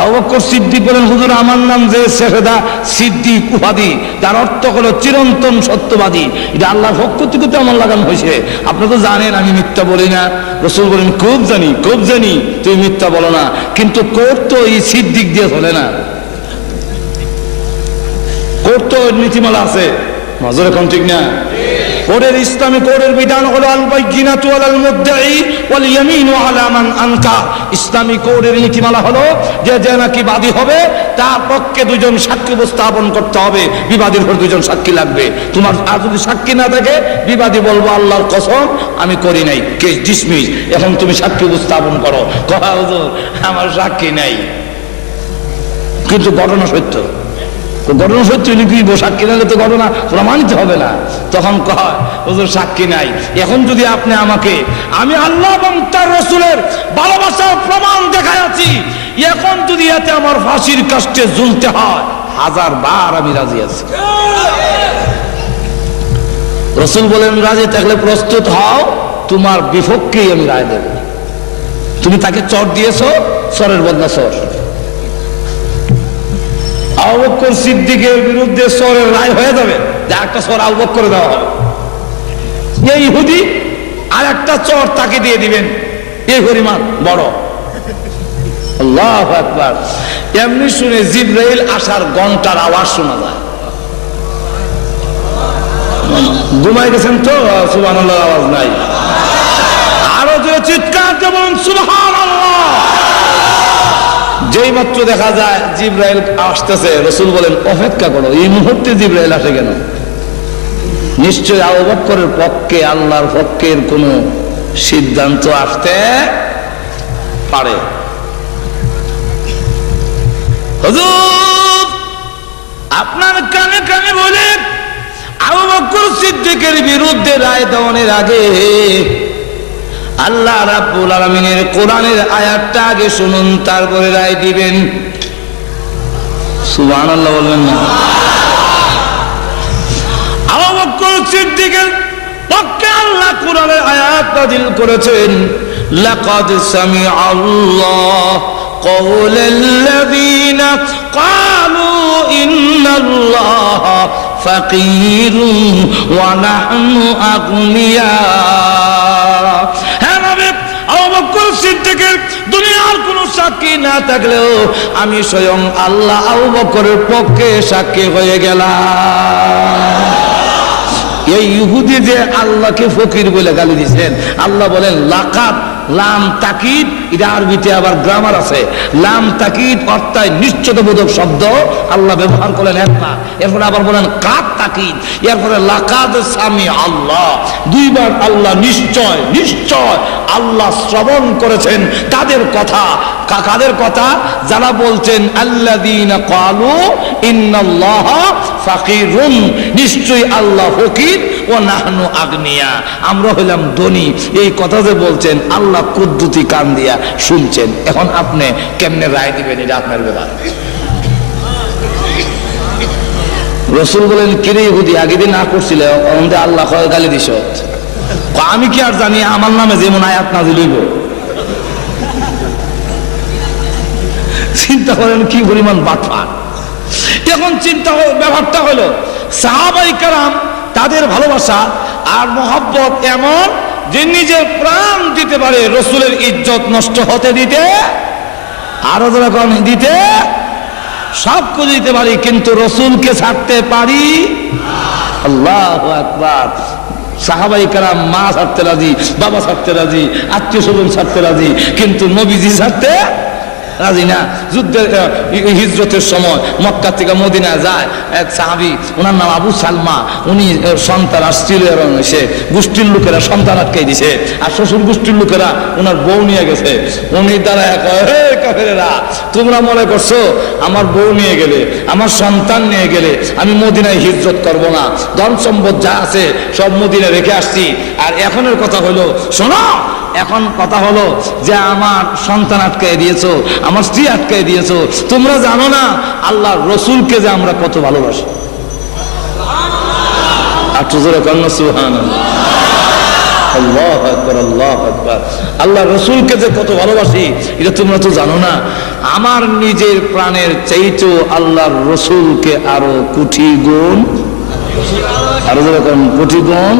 আবু বকর সিদ্দিক বলেন হুজুর আমার নাম যে শেখেদা সিদ্দিক উপাধি, তার অর্থ হলো চিরন্তন সত্যবাদী, এটা আল্লাহর পক্ষ থেকে তো আমার লাগানো হয়েছে, আপনি তো জানেন আমি মিথ্যা বলি না। রাসূল বলেন খুব জানি, খুব জানি তুমি মিথ্যা বলো না, কিন্তু কোর্ট তো এই সিদ্দিক দিয়ে চলে না, কোর্ট তো নীতিমালা আছে। নজর এখন ঠিক না? কোর্টের ইসলামী কোর্টের বিধান হলো আল বাইয়িনাতু আলাল মুদ্দাই ওয়াল ইয়ামিনু আলা মান আনকার। ইসলামী কোর্টের নীতিমালা হলো যে নাকি বাদী হবে তার পক্ষে দুজন সাক্ষী উপস্থাপন করতে হবে, বিবাদীর উপর দুজন সাক্ষী লাগবে। তোমার আর যদি সাক্ষী না থাকে, বিবাদী বলবো আল্লাহর কসম আমি করি নাই, কেস ডিসমিস, এখন তুমি সাক্ষী উপস্থাপন করো। কথা হুজুর আমার সাক্ষী নাই, কিন্তু ঘটনা সত্য। তো ঘটনা সত্য হলে কি সাক্ষী না তো ঘটনা প্রমাণিত হবে না। তখন কয় হুজুর সাক্ষী নাই। এখন যদি আপনি আমাকে, আমি আল্লাহ এবং তার রাসূলের ভালোবাসার প্রমাণ দেখাইছি, এখন যদি এতে আমার ফাঁসির কাস্টে ঝুলতে হয় 1000 বার আমি রাজি আছি। রাসূল বলেন রাজি থাকলে প্রস্তুত হও, তোমার বিপক্ষেই আমি রায় দেব। তুমি তাকে চর দিয়েছো, চরের বদলা চর। আবু বকর সিদ্দিকের বিরুদ্ধে চরের রায় হয়ে যাবে, যে একটা চর আবু বকর দেওয়া হবে। এই ইহুদি আর একটা চর তাকে দিয়ে দিবেন, এই পরিমাণ বড়। আল্লাহু আকবার। এমনি শুনে জিবরাইল আসার ঘন্টার আওয়াজ শোনা যায়। ঘুমাই গেছেন তো, সুবহানাল্লাহর আওয়াজ নাই। আরো যে চিৎকার দেবেন সুবহানাল্লাহ। যেই মাত্র দেখা যায় জিবরাইল আসতেছে, রাসূল বলেন অপেক্ষা করো, এই মুহূর্তে জিবরাইল আসে কেন? নিশ্চয় আবু বকরের পক্ষে, আল্লাহর পক্ষের কোন সিদ্ধান্ত আসতে পারে। হুজুর আপনার কানে কানে বলে আবু বকর সিদ্দিকের বিরুদ্ধে রায় দেওয়ার আগে আল্লাহ রাব্বুল আলামিনের কোরআনের আয়াতটা আগে শুনুন, তারপরে রায় দিবেন। সুবহানাল্লাহ বলবেন না? আবু বকর সিদ্দিকের পক্ষে আল্লাহ কোরআনের আয়াত নাযিল করেছেন, লাকাদ সামিআল্লাহু কাওলাল্লাযীনা ক্বালু ইন্নাল্লাহা ফাকীরুন ওয়া নাহনু আগনিয়া। দুনিয়ার কোন সাক্ষী না থাকলেও আমি স্বয়ং আল্লাহ আবু বকরের পক্ষে সাক্ষী হয়ে গেলাম। এই ইহুদি যে আল্লাহকে ফকির বলে গালি দিয়েছেন, আল্লাহ বলেন লাকাদ, লাম তাকিদ, এটা আরবিতে আবার গ্রামার আছে। লাম তাকিদ অর্থাৎ নিশ্চয়তাবোধক শব্দ আল্লাহ ব্যবহার করলেন একবার, এরপরে আবার বলেন কাদ তাকিদ, এরপরে লাকাদ সামি আল্লাহ, দুইবার আল্লাহ নিশ্চয় নিশ্চয় আল্লাহ শ্রবণ করেছেন তাদের কথা। কাদের কথা? যারা বলছেন আল্লাযীনা ক্বালু ইন্নাল্লাহা ফাকীরুন, নিশ্চয়ই আল্লাহ ফকির, ও নাহনু আগনিয়া, আমরা হইলাম ধনী। এই কথা যে বলছেন আল্লাহ কুদ্দুতি কান দিয়া শুনছেন। এখন আপনি কেমনে রায় দিবেন, এটা আপনার ব্যাপার। রাসূল বলেন কিরে ইহুদি, আগে দিন না করছিল আমাদের আল্লাহ কয় গালি দিছ। আমি কি আর জানি আমার নামে যেমন আয়াত নাযিল হইব। চিন্তা করেন কি পরিমাণ বাটপার। এখন চিন্তা ব্যাপারটা হলো সাহাবায়ে কেরাম, তাদের ভালোবাসা আর মহব্বত এমন যে নিজের প্রাণ দিতে পারে রাসূলের ইজ্জত নষ্ট হতে দিতে, আরো যখন দিতে সব কিছু দিতে পারি, কিন্তু রাসূলকে ছাড়তে পারি। আল্লাহু আকবার। সাহাবায়ে কেরাম মা ছাড়তে রাজি, বাবা ছাড়তে রাজি, আত্মীয় স্বজন ছাড়তে রাজি, কিন্তু নবীজি ছাড়তে রাজি না। যুদ্ধের হিজরতের সময় মক্কা থেকে মদিনা যায় এক সাহাবী, ওনার নাম আবু সালমা। উনি সন্তান আসছিল এবং সে গোষ্ঠীর লোকেরা সন্তান আটকাই দিছে, আর শ্বশুর গোষ্ঠীর লোকেরা ওনার বউ নিয়ে গেছে। উনি দ্বারা কাফেরেরা, তোমরা মনে করছো আমার বউ নিয়ে গেলে, আমার সন্তান নিয়ে গেলে আমি মদিনায় হিজরত করব না, ধন সম্পদ যা আছে সব মদিনায় রেখে আসছি। আর এখনের কথা হলো, শোনো, এখন কথা হলো যে আমার সন্তান আটকাই দিয়েছো, আমার স্ত্রী আটকাই দিয়েছো, তোমরা জানো না আল্লাহর রাসূলকে যে আমরা কত ভালোবাসি। আল্লাহু আকবার, আল্লাহু আকবার। আল্লাহর রাসূলকে যে কত ভালোবাসি এটা তোমরা তো জানো না। আমার নিজের প্রাণের চাইতেও আল্লাহর রাসূলকে আরো কোটি গুণ, আরো যেরকম কোটি গুণ।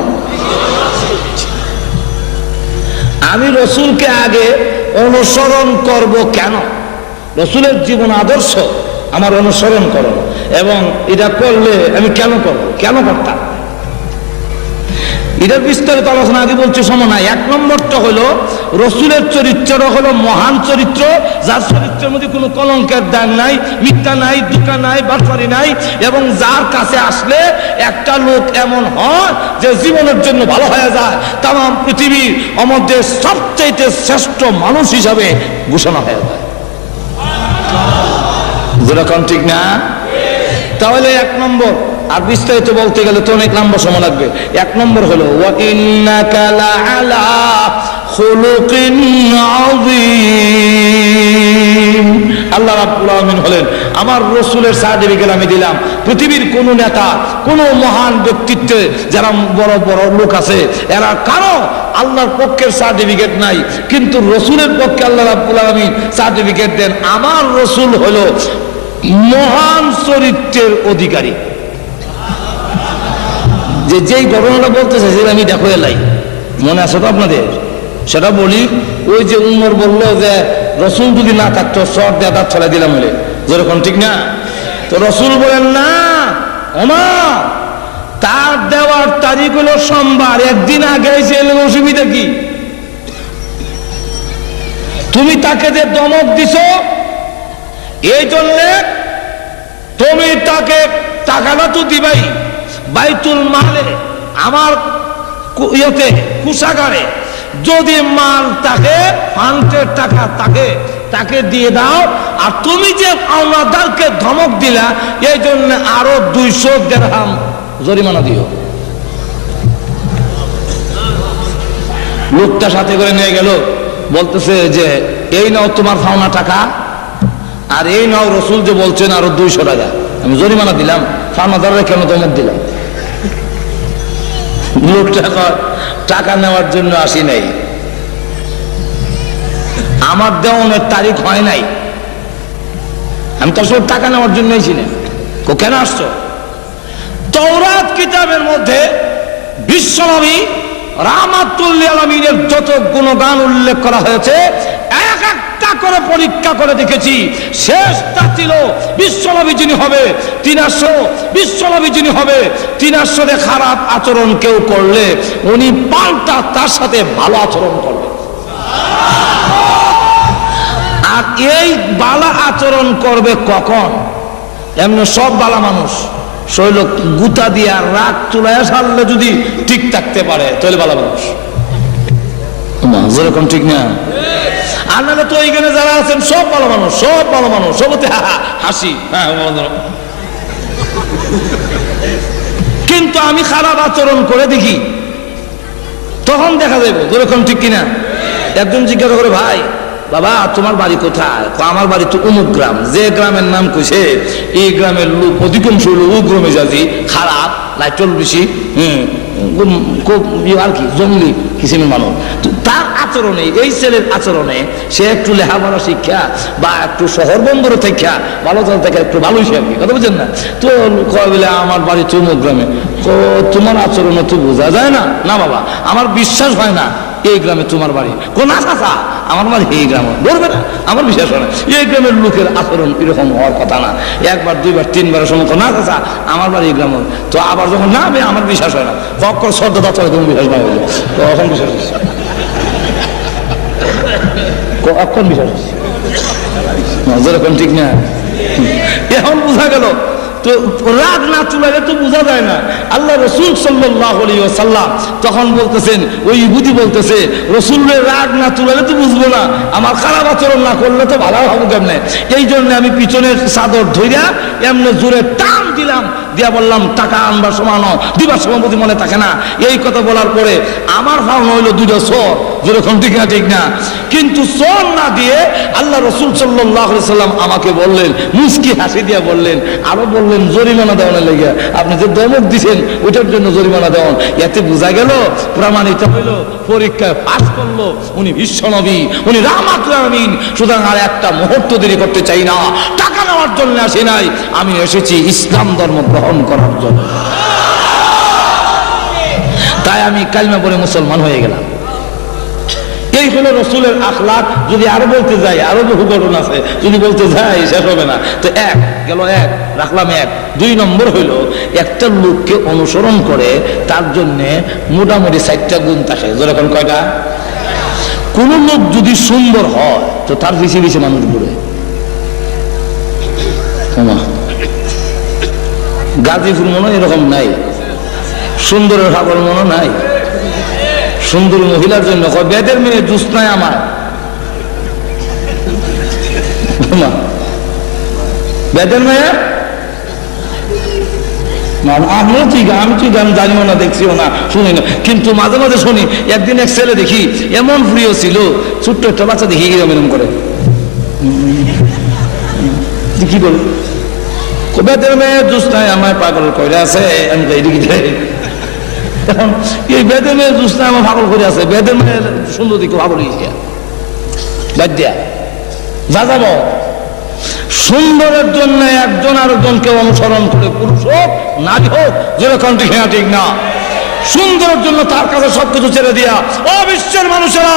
আমি রাসূলকে আগে অনুসরণ করব কেন? রাসূলের জীবন আদর্শ আমার অনুসরণ করো, এবং এটা করলে আমি কেন করব, কেন করতাম, এটার বিস্তারিত আলোচনা আগে বলছি, সময় নাই। এক নম্বরটা হলো রাসূলের চরিত্র হলো মহান চরিত্র, যার চরিত্রের মধ্যে কোনো কলঙ্কের দাগ নাই, মিথ্যা নাই, ধোঁকা নাই, বাটপারি নাই, এবং যার কাছে আসলে একটা লোক এমন হয় যে জীবনের জন্য ভালো হয়ে যায়, তাম পৃথিবীর মধ্যে সবচেয়ে শ্রেষ্ঠ মানুষ হিসাবে ঘোষণা হয়ে যায়। যেরকম ঠিক না? তাহলে এক নম্বর, আর বিস্তারিত বলতে গেলে তো অনেক লম্বা সময় লাগবে। এক নম্বর হলো ওয়া ইন্নাকা লাআলা খুলুকিন আযীম। আল্লাহ রাব্বুল আলামিন হলেন আমার রাসূলের সার্টিফিকেট আমি দিলাম। পৃথিবীর কোন নেতা, কোন মহান ব্যক্তিত্বে যারা বড় বড় লোক আছে, এরা কারো আল্লাহর পক্ষের সার্টিফিকেট নাই, কিন্তু রাসূলের পক্ষে আল্লাহ রাব্বুল আলামিন সার্টিফিকেট দেন। আমার রাসূল হলো মহান চরিত্রের অধিকারী। যেই ঘটনাটা বলতেছে সেটা আমি দেখো এলাই, মনে আছে তো আপনাদের? সেটা বলি। ওই যে উমর বললো যে রসুল যদি না থাকতো সর দিয়ে তার ছড়াই দিলাম বলে, যেরকম ঠিক না? তো রসুল বলেন না ওমর, তার দেওয়ার তারিখ হলো সোমবার, একদিন আগে এসে এলে অসুবিধা কি? তুমি তাকে যে দমক দিছো এই জন্যে তুমি তাকে টাকাটা তো দিবাই বাইতুল মালে, আমার ইয়েতে কুষাগারে যদি মাল থাকে, ফান্ডের টাকা তাকে দিয়ে দাও। আর তুমি যে আমাদেরকে ধমক দিলা এই জন্য আরো 200 দিরহাম জরিমানা দিও। লোকটা সাথে করে নিয়ে গেল, বলতেছে যে এই নাও তোমার পাওনা টাকা, আর এই নাও রসুল যে বলছেন আরো 200 টাকা। আমি জরিমানা দিলাম, ফার্মাদাররা কেন ধমক দিলাম? লোকটা টাকা নেওয়ার জন্য আসি নাই, আমার দেওয়ানের তারিখ হয় নাই, আমি তো আসলে টাকা নেওয়ার জন্য এসি না। কেন আসছো? তাওরাত কিতাবের মধ্যে বিশ্বনবী রাহমাতুল লিল আলামিনের যত গুণগান উল্লেখ করা হয়েছে এক একটা করে পরীক্ষা করে দেখেছি। শেষটা ছিল বিশ্বনবী যিনি হবে 300, বিশ্বনবী যিনি হবে 300 খারাপ আচরণ কেউ করলে উনি পাল্টা তার সাথে ভালো আচরণ করবে। আর এই বালা আচরণ করবে কখন? এমনি সব বালা মানুষ শৈল গুতা দিয়ে রাগ চুলায় সারলে যদি ঠিক থাকতে পারে তাহলে ভালো মানুষ, যেরকম ঠিক না? আর নাহলে তো এইখানে যারা আছেন সব ভালো মানুষ, সব ভালো মানুষ, সবতে হাসি, কিন্তু আমি খারাপ আচরণ করে দেখি, তখন দেখা যাবে যেরকম ঠিক কিনা। একজন জিজ্ঞাসা করে, ভাই বাবা তোমার বাড়ি কোথায়? আমার বাড়ি তো অমুক গ্রাম। যে গ্রামের নাম কইছে এই গ্রামের লোক অধিকাংশ লোক উগ্র মেজাজি, খারাপ, লাইটল বেশি, আর কি জঙ্গলি কিসিমের মানুষ। তার আচরণে, এই ছেলের আচরণে সে একটু লেখাপড়া শিক্ষা বা একটু শহর বন্দর থেকে ভালো থেকে একটু ভালো হিসেবে আর কি, কথা বুঝছেন না? তো কয় বলে আমার বাড়ি তো অমুক গ্রামে। তোমার আচরণে তো বোঝা যায় না। না বাবা আমার বিশ্বাস হয় না এই গ্রামে তোমার বাড়ি। কোন আশা আমার বাড়ি এই গ্রাম, বলবে না, আমার বিশ্বাস হয় না। এই গ্রামের লোকের আচরণ এরকম হওয়ার কথা না। একবার দুইবার তিনবার সময় না চাচা আমার বাড়ি এই গ্রাম। তো আবার যখন না আমার বিশ্বাস হয় না, কখন শ্রদ্ধা চলে তুমি বিশ্বাস না হইলে তখন বিশ্বাস হচ্ছে, কখন বিশ্বাস হচ্ছে, যেরকম ঠিক না? এখন বোঝা গেল তো রাগ না চুলাইলে তো বোঝা যায় না। আল্লাহ রসুল সাল্লাল্লাহু আলাইহি ওয়াসাল্লাম তখন বলতেছেন, ওই ইহুদি বলতেছে রসুলের রাগ না চুলাইলে তো বুঝবো না, আমার খারাপ আচরণ না করলে তো ভালো হবে কেমনে? এই জন্য আমি পিছনের চাদর ধইরা এমনি জোরে টান দিলাম, দিয়া বললাম টাকা আনবার সমানো দিবার সমাপতি মনে থাকে না। এই কথা বলার পরে আমার ভাবনা হইলো 2টা চোর, যেরকম ঠিক না ঠিক না? কিন্তু চোর না দিয়ে আল্লাহ রসুল সাল্লাল্লাহু আলাইহি ওয়াসাল্লাম আমাকে বললেন, মুস্কি হাসি দিয়া বললেন, আরো বললেন জরিমানা দেওয়ার লেগে, আপনি যে দমক দিচ্ছেন ওইটার জন্য জরিমানা দেওয়ান। এতে বোঝা গেল, প্রমাণিত হইল, পরীক্ষায় পাস করলো উনি বিশ্বনবী, উনি রাহমাতুল আলামিন। সুতরাং আর একটা মুহূর্ত দেরি করতে চাই না, টাকা নেওয়ার জন্য আসি নাই, আমি এসেছি ইসলাম ধর্ম গ্রহণ করার জন্য। তাই আমি কালিমা পড়ে মুসলমান হয়ে গেলাম। এই হলো রসুলের আখলাক। যদি আরো বলতে যাই আরো বহু ঘটনা আছে, যদি বলতে যাই শেষ হবে না। তো এক গেল, এক রাখলাম এক। 2 নম্বর হইল একটা লোককে অনুসরণ করে তার জন্য মোটামুটি 4টা গুণ থাকে। যেরকম কয়টা? কোন লোক যদি সুন্দর হয় তো তার বেশি বেশি মানুষ ঘুরে। গাজীপুর মনে এরকম নাই, সুন্দরের খাবার মনে নাই। সুন্দর মহিলার জন্য বেদের মেয়ে জুস নাই আমার, বেদের মেয়ে আমিও ঠিক, আমি ঠিক, আমি জানিও না, দেখছিও না, শুনি না, কিন্তু মাঝে মাঝে শুনি। একদিন এক ছেলে দেখি এমন প্রিয় ছিল, ছোট্ট একটা বাচ্চা দেখি গেলাম এরকম করে, কি বল বেদের মেয়ে জুস নাই আমায় পাগল করে আছে। আমি এই বেদের মেয়ে জুস নাই আমার পাগল করে আছে, বেদের মেয়ে সুন্দর দিকে পাগল হয়েছে। বাদ দিয়া যা যাব, সুন্দরের জন্য একজন আরেকজনকে অনুসরণ করে, পুরুষ হোক নারী হোক, যেরকম ঠিক না ঠিক না, সুন্দরের জন্য তার কাছে সবকিছু ছেড়ে দিয়া। ও বিশ্বের মানুষেরা,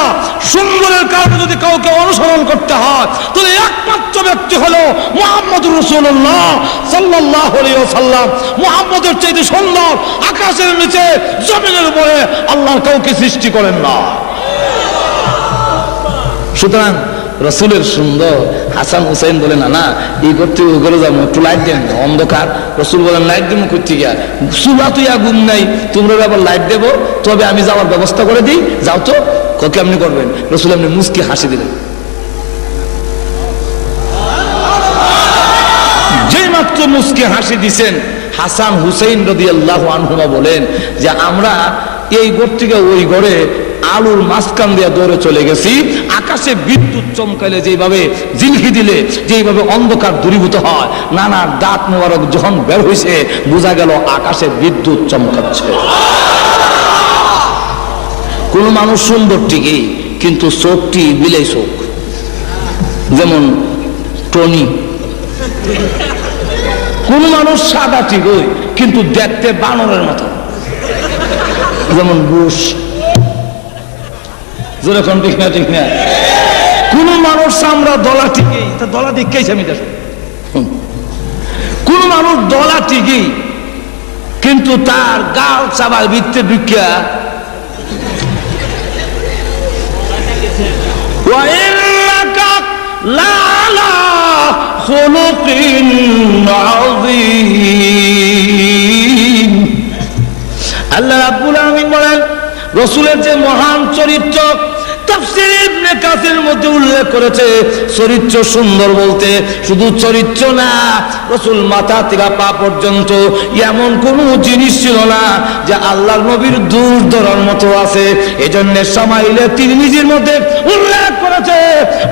সুন্দরের কারণে যদি কাউকে অনুসরণ করতে হয় তাহলে একমাত্র ব্যক্তি হলো মুহাম্মদুর রাসূলুল্লাহ সাল্লাল্লাহু আলাইহি ওয়াসাল্লাম। মুহাম্মদের চাইতে সুন্দর আকাশের নিচে জমিনের উপরে আল্লাহ কাউকে সৃষ্টি করেন না। সুতরাং রসুলের সুন্দর। হাসান হুসাইন বলে না এই করতে ওই করে যাবো, একটু লাইট দেন, অন্ধকার। রসুল বলেন লাইট দেবো করতে গিয়া, চুলা তুই আগুন নাই, তোমরা আবার লাইট দেবো, তবে আমি যাওয়ার ব্যবস্থা করে দিই, যাও তো। কেমনি করবেন? রসুল এমনি মুস্কি হাসি দিলেন। যেই মাত্র মুস্কি হাসি দিছেন, হাসান হুসাইন রাদিয়াল্লাহু আনহুমা বলেন যে আমরা এই ঘর থেকে ওই ঘরে আলুর মাঝখান দিয়ে দৌড়ে চলে গেছি। আকাশে বিদ্যুৎ চমকাইলে যেভাবে, জিলহি দিলে যেভাবে অন্ধকার দূরীভূত হয়, নানার দাঁত মোবারক যখন বের হয়েছে, বোঝা গেল আকাশে বিদ্যুৎ চমকাচ্ছে। কোন মানুষ সুন্দর ঠিকই, কিন্তু চোখটি বিলাই চোখ, যেমন টনি। কোন মানুষ সাদা ঠিকই, কিন্তু দেখতে বানরের মতো, যেমন বুশ। যেরকম ঠিক না ঠিক না? কোন মানুষ আমরা দলা ঠিকই, তা দলা দেখেছি আমি দেখ। কোন মানুষ দলা ঠিকই, কিন্তু তার গাল চাবার ভিত্তে ঢুকিয়া আল্লাহ রাব্বুল আলামিন বলেন, রসুলের যে মহান চরিত্র, তাফসীর ইবনে কাসির মধ্যে উল্লেখ করেছে, চরিত্র সুন্দর বলতে শুধু চরিত্র না, রসুল মাথা থেকে পা পর্যন্ত এমন কোন জিনিস ছিল না যে আল্লাহর নবীর দোষ ধরার মতো আছে। এজন্য সামাইলে তিরমিজির মধ্যে উল্লেখ করেছে,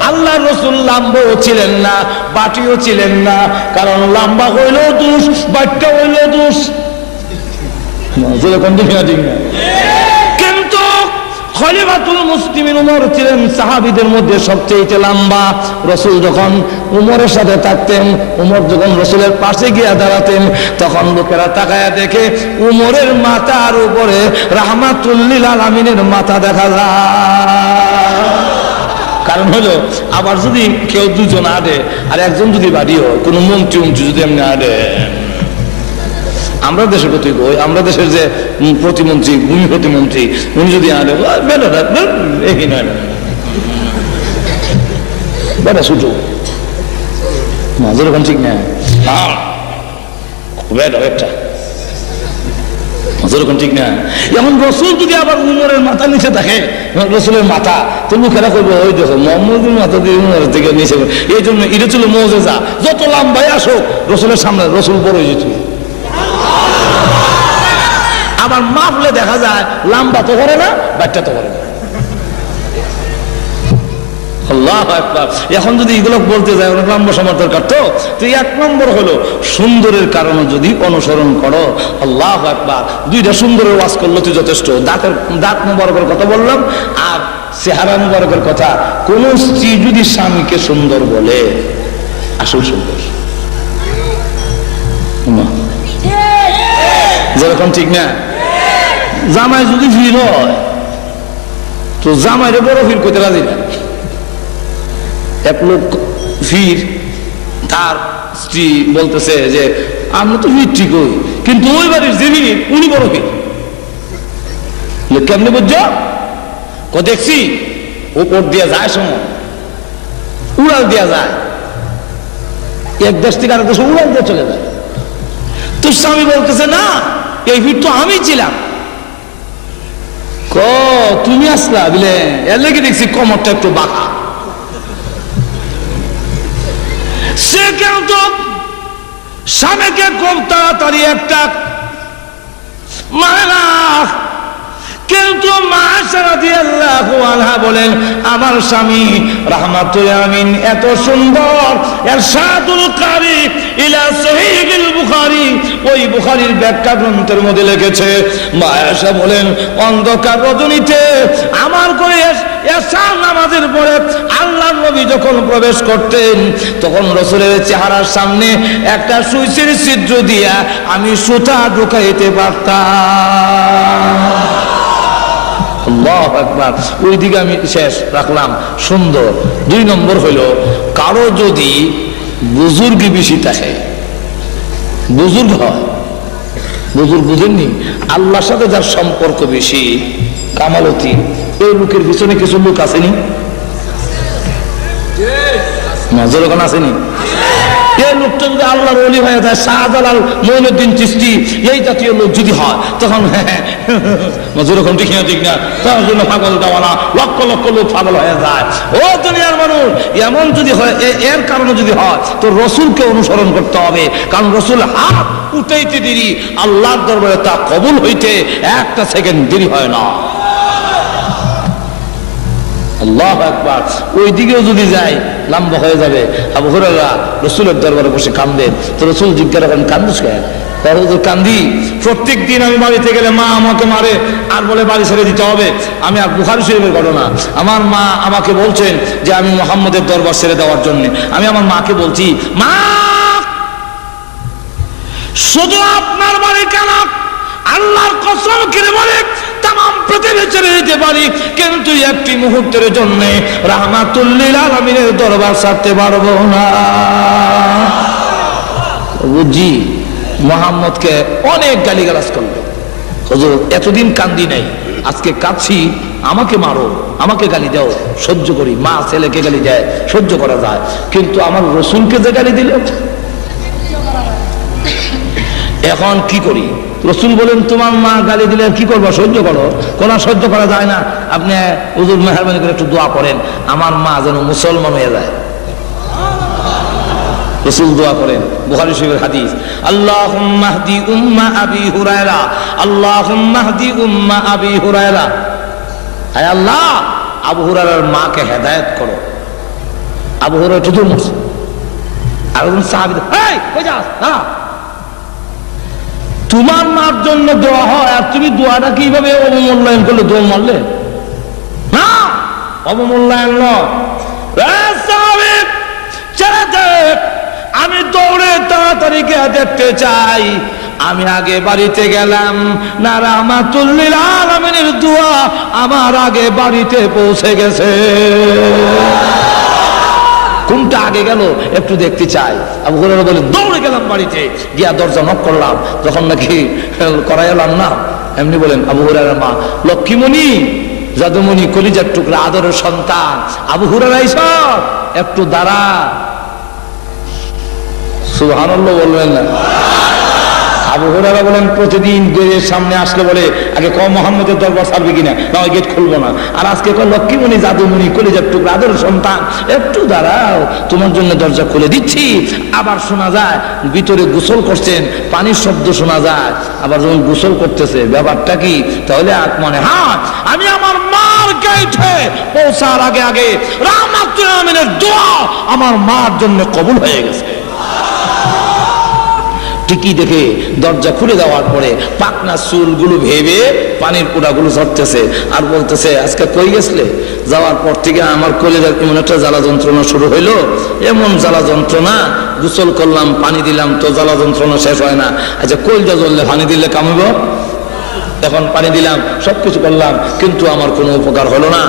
আল্লাহর রসুল লাম্বাও ছিলেন না, বাটিও ছিলেন না, কারণ লাম্বা হইলেও দোষ, বাট্টা হইলেও দোষ। কিন্তু খলিফাতুল মুসলিমিন উমর ছিলেন সাহাবীদের মধ্যে সবচেয়ে লম্বা। রসুল যখন উমরের সাথে থাকতেন, উমর যখন রসুলের পাশে গিয়ে দাঁড়াতেন, তখন লোকেরা তাকায়া দেখে উমরের মাথার উপরে রাহমাতুল লিল আলামিনের মাথা দেখা যায়। কারণ হলো, আবার যদি কেউ দুজন আডে আর একজন যদি বাড়িও, কোনো মন্ত্রী যদি এমনি আডে, আমরা দেশের প্রতি আমরা দেশের যে প্রতিমন্ত্রী, ভূমি প্রতিমন্ত্রী, উনি যদি আনে একই নয় না, বেটা ছুটো যেরকম ঠিক না, একটা যেরকম ঠিক না। এখন রসুল যদি আবার উমরের মাথা নিচে থাকে, রসুলের মাথা, তো লোকেরা করবে ওই দেখো মোহাম্মদের মাথা দিয়ে উমরের থেকে নিচে। এই জন্য এটা ছিল মুজিজা, যত লম্বাই আসো রসুলের সামনে রসুল বড় হয়ে যেত। আবার মাপলে দেখা যায় লম্বা তো করে না, বাচ্চা তো করে না। আল্লাহু আকবার। এখন যদি এগুলো বলতে যায় অনেক লম্বা সময় দরকার, তো এক নম্বর হলো সুন্দরের কারণে যদি অনুসরণ করো, আল্লাহু আকবার। দুইটা সুন্দরের ওয়াজ করলো তুই যথেষ্ট। দাঁত মুবারকের কথা বললাম, আর চেহারা মুবারকের কথা। কোন স্ত্রী যদি স্বামীকে সুন্দর বলে, আসল সুন্দর, যেরকম ঠিক না? জামাই যদি ভিড় হয়, তো জামাইরে বড় ভিড় করতে রাজি না। এক লোক ভিড়, তার স্ত্রী বলতেছে যে আমরা তো ভিড় ঠিক হই, কিন্তু ওই বাড়ির যে ভিড় উনি বড় ভিড়। কেমনি বুঝছো? দেখছি ওপর দিয়া যায়, সময় উড়াল দিয়া যায়, এক দেশ থেকে আরেক দেশে উড়াল দিয়ে চলে যায়। তো স্বামী বলতেছে না, এই ভিড় তো আমি ছিলাম। তুমি আসলা বলে, এর লেগে দেখছি কমরটা একটু বাঁকা। সে কেন তো স্বামীকে খুব তাড়াতাড়ি একটা মানে না, কিন্তু মা আয়েশা রাদিয়াল্লাহু আনহা বলেন আমার স্বামী রাহমাতুল আমিন এত সুন্দর ইরশাদুল কারি ইলা সহিহুল বুখারী, ওই বুখারীর ব্যাখ্যা গ্রন্থের মধ্যে লিখেছে মা আয়েশা বলেন অন্ধকার রজনীতে আমার ঘরে এশার নামাজের পরে আল্লাহর নবী যখন প্রবেশ করতেন তখন রাসূলের চেহারার সামনে একটা সুইচের ছিদ্র দিয়া আমি সুতা ঢুকাইতে পারতাম। আল্লাহু আকবার। ওই দিকে আমি শেষ রাখলাম সুন্দর। 2 নম্বর হলো কারো যদি বুজুর্গ বেশি থাকে, বুজুর্গ হয়, বুজুর্গ বুঝেননি, আল্লাহর সাথে যার সম্পর্ক বেশি কামালতি, এই লোকের পিছনে কিছু লোক আসেনি, নজর ওখানে আসেনি। এই লোকটা যদি আল্লাহর ওলি হয়ে যায়, শাহজালাল, মঈনুদ্দিন চিশতি, এই জাতীয় লোক যদি হয় তখন নজর ওখানে ঠিক না, ঠিক না, তার জন্য পাগল দেওয়ানা লক্ষ লক্ষ লোক পাগল হয়ে যায়। ও দুনিয়ার মানুষ, এমন যদি হয়, এর কারণে যদি হয় তো রসুলকে অনুসরণ করতে হবে, কারণ রসুল হাত উঠাইতে দেরি, আল্লাহর দরবারে তা কবুল হইতে একটা সেকেন্ড দেরি হয় না। আল্লাহু আকবার। ওই দিকেও যদি যায় লম্বা হয়ে যাবে। আবু হুরায়রা রাসূলের দরবারে বসে কাঁদেন, তো রাসূল জিজ্ঞাসা করেন কান্দিস কেন? হুজুর কান্দি, প্রত্যেক দিন আমি বাড়িতে গেলে মা আমাকে মারে আর বলে বাড়ি ছেড়ে দিতে হবে। আমি আর বুখারী শরীফের ঘটনা, আমার মা আমাকে বলছেন যে আমি মুহাম্মদের দরবার ছেড়ে দেওয়ার জন্য, আমি আমার মাকে বলছি মা শুধু আপনার বাড়ি কেন, আল্লাহর কসম করে বলে তামাম পৃথিবী ছেড়ে দিতে পারি, কিন্তু একটি মুহূর্তের জন্য রাহমাতুল লিল আলামিনের দরবার ছাড়তে পারবো না। বুঝি মুহাম্মদকে অনেক গালিগালাজ করলো। হুজুর এতদিন কান্দি নাই, আজকে কাঁদছি, আমাকে মারো, আমাকে গালি দাও, সহ্য করি। মা ছেলেকে গালি দেয়, সহ্য করা যায়, কিন্তু আমার রসুলকে যে গালি দিল, এখন কি করি? রসুল বলেন তোমার মা গালি দিলে কি করবো? সহ্য করো। কোন সহ্য করা যায় না। আপনি হুজুর মেহরবানি করে একটু দোয়া করেন আমার মা যেন মুসলমান হয়ে যায়। রসুল দোয়া করেন, বুখারী শরীফের হাদিস, আল্লাহুম্মা হদি উম্মা আবি হুরায়রা, আল্লাহুম্মা হদি উম্মা আবি হুরায়রা। আয় আল্লাহ, আবু হুরায়রার মাকে হেদায়েত করো। আবু হুরায়রা তো দূর মরছে। আর একজন সাহাবী, এই কই যাস? না, তোমার মার জন্য দোয়া হয় আর তুমি দোয়াটা কিভাবে অবমূল্যায়ন করলে? দোয়া মারলে না, অবমূল্যায়ন নয়। আমি দৌড়ে তাড়াতাড়ি গিয়ে দেখতে চাই, আমি আগে বাড়িতে গেলাম না রাহমাতুল লিল আলামিনের দোয়া আমার আগে বাড়িতে পৌঁছে গেছে। কোনটা আগে গেল একটু দেখতে চাই। আবু হুরায়রা বলে দৌড়ে গেলাম বাড়িতে, গিয়া দরজা নক করলাম, যখন নাকি করাই এলাম না, এমনি বলেন আবু হুরায়রার মা লক্ষ্মীমণি, জাদুমণি, কলিজার টুকরা, আদরের সন্তান আবু হুরায়রা এসব একটু দাঁড়া। সুবহানাল্লাহ বলবেন না? আবু হুরায়রা বলেন প্রতিদিন গেটের সামনে আসলে বলে আগে ক মুহাম্মদের দরবার ছাড়বে কিনা, না ওই গেট খুলবো না। আর আজকে কয় লক্ষ্মীমণি, জাদুমণি, কলিজার টুকরা, আদরের সন্তান একটু দাঁড়াও, তোমার জন্য দরজা খুলে দিচ্ছি। আবার শোনা যায় ভিতরে গোসল করছেন, পানির শব্দ শোনা যায়। আবার যখন গোসল করতেছে ব্যাপারটা কি? তাহলে মনে হয় আমি আমার মার গেটে পৌঁছার আগে আগে রাহমাতুল আমিনের দোয়া আমার মার জন্য কবুল হয়ে গেছে। ঠিকই দেখে দরজা খুলে দেওয়ার পরে পাকনা চুলগুলো ভেবে পানির পোড়াগুলো ঝরতেছে আর বলতেছে আজকে কই গেছলে? যাওয়ার পর থেকে আমার কলিজার এমন একটা জ্বালা যন্ত্রণা শুরু হইলো, এমন জ্বালা যন্ত্রণা, গোসল করলাম, পানি দিলাম তো জ্বালা যন্ত্রণা শেষ হয় না। আচ্ছা কলিজা জ্বললে পানি দিলে কামিব? এখন পানি দিলাম, সবকিছু করলাম, কিন্তু আমার কোনো উপকার হলো না।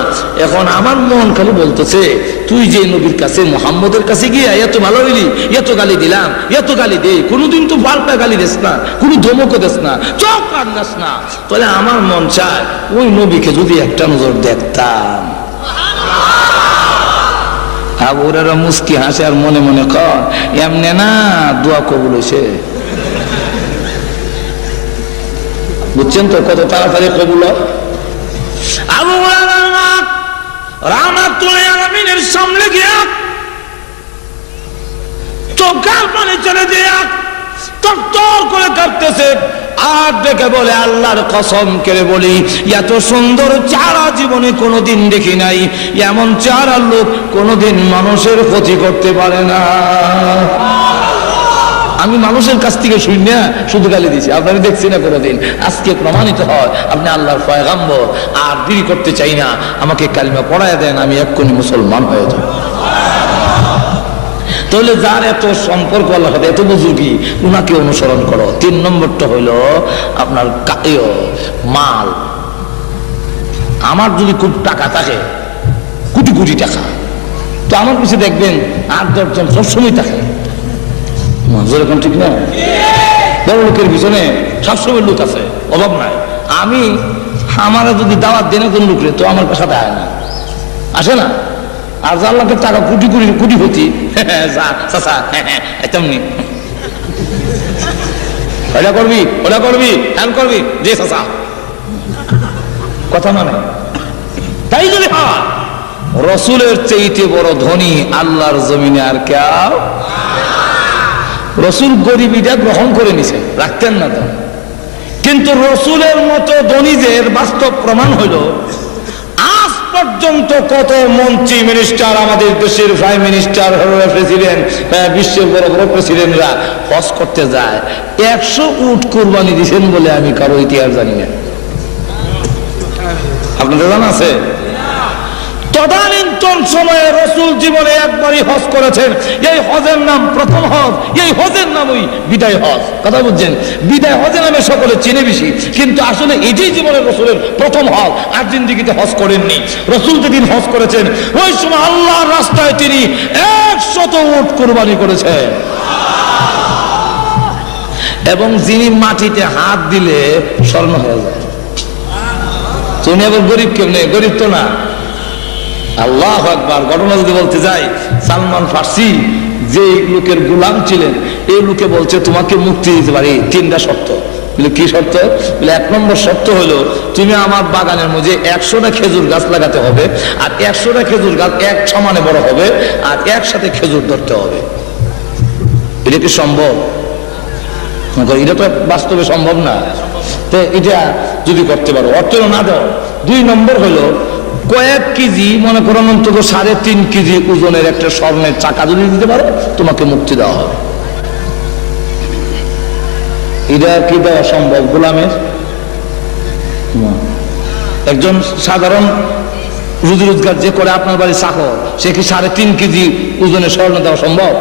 এখন আমার মন খালি বলতেছে তুই যে নবীর কাছে মুহাম্মদের কাছে গিয়ে এত ভালো হইলি, এত গালি দিলাম, এত গালি দে, কোনোদিন তো পাল্টা গালি দিস না, কোনো ধমকও দিস না, চোখ কান্দাস না। তাহলে আমার মন চায় ওই নবীকে যদি একটা নজর দেখতাম। আবু হুরায়রা মুস্কি হাসে আর মনে মনে কয় এমনে না দোয়া কবুল হয়েছে। বুঝছেন তো কত তাড়াতাড়ি কবুল হয়? আবু হুরায়রা রাহমাতুল লিল আলামিনের সামনে গিয়া চোখের পানি ছেড়ে দিয়া তরতর করে কাঁপতেছে, আর ডেকে বলে আল্লাহর কসম করে বলি এত সুন্দর চেহারা জীবনে কোনোদিন দেখি নাই, এমন চেহারার লোক কোনোদিন মানুষের ক্ষতি করতে পারে না। আমি মানুষের কাছ থেকে শুনি না, শুধু গালি দিছি, আপনারা দেখছি না কোনোদিন। আজকে প্রমাণিত হয় আপনি আল্লাহর পয়গাম্বর। আর দেরি করতে চাই না, আমাকে কালিমা পড়ায় দেন, আমি এক্ষুনি মুসলমান হয়ে যাব। তাহলে যার এত সম্পর্ক আল্লাহর সাথে, এত বুজুর্গি, উনাকে অনুসরণ করো। 3 নম্বরটা হইল আপনার মাল। আমার যদি খুব টাকা থাকে, কোটি কোটি টাকা, তো আমার পিছিয়ে দেখবেন 8-10 জন সবসময় থাকে, যেরকম ঠিক না? বড় লোকের পিছনে সবসময় লোক আছে, অভাব নাই। আমি আমারা যদি দাওয়াত দেন কোন লোকের, তো আমার সাথে আয় না, আসে না। আর যার লোকের টাকা কোটি কোটি কোটিপতি, তেমনি ওটা করবি, ওটা করবি, হ্যান করবি, যে চাচা কথা মানে। তাই যদি হয়, রসুলের চেয়েতে বড় ধনী আল্লাহর জমিনে আর কেউ। রসুল গরিবিটা গ্রহণ করে নিছেন, রাখতেন না তো, কিন্তু রসুলের মতো ধনীদের বাস্তব প্রমাণ হইল আজ পর্যন্ত কত মন্ত্রী মিনিস্টার, আমাদের দেশের প্রাইম মিনিস্টার, প্রেসিডেন্ট, বিশ্বের বড় বড় প্রেসিডেন্টরা হজ করতে যায়, 100 উট কুরবানি দিয়েছেন বলে আমি কারো ইতিহাস জানি না। আপনাদের জানা আছে? তদানীন্তন সময়ে রসুল জীবনে একবারই হজ করেছেন। এই হজের নাম প্রথম হজ, এই হজের নাম ওই বিদায় হজ। কথা বুঝছেন? বিদায় হজের নামে সকলে চিনে বেশি, কিন্তু আসলে এটাই জীবনের রসুলের প্রথম হজ। আর জিন্দিগিতে হজ করেননি। রসুল যেদিন হজ করেছেন, ওই সময় আল্লাহর রাস্তায় তিনি 100 উট কুরবানি করেছেন। এবং যিনি মাটিতে হাত দিলে স্বর্ণ হয়ে যায়। তুমি আবার গরিব কেমনে? গরিব তো না। আল্লাহু আকবার। ঘটনা যদি বলতে যাই, সালমান ফার্সি যে লোকের গোলাম ছিলেন, এই লোকে বলছে তোমাকে মুক্তি দিতে পারি 3টা শর্ত। বলে কি শর্ত? বলে 1 নম্বর শর্ত হলো তুমি আমার বাগানের মধ্যে 100টা খেজুর গাছ লাগাতে হবে, আর 100টা খেজুর গাছ এক সমানে বড় হবে, আর একসাথে খেজুর ধরতে হবে। এটা কি সম্ভব? এটা তো বাস্তবে সম্ভব না। তো এটা যদি করতে পারো, অর্থ না দাও। 2 নম্বর হলো কয়েক কেজি, মনে করেন অন্তত 3.5 কেজি ওজনের একটা স্বর্ণের চাকা যদি দিতে পারো, তোমাকে মুক্তি দেওয়া হবে। এটা কি দেওয়া সম্ভব গোলামের? একজন সাধারণ রুজি রোজগার যে করে আপনার বাড়ি চাকর, সে কি 3.5 কেজি ওজনের স্বর্ণ দেওয়া সম্ভব?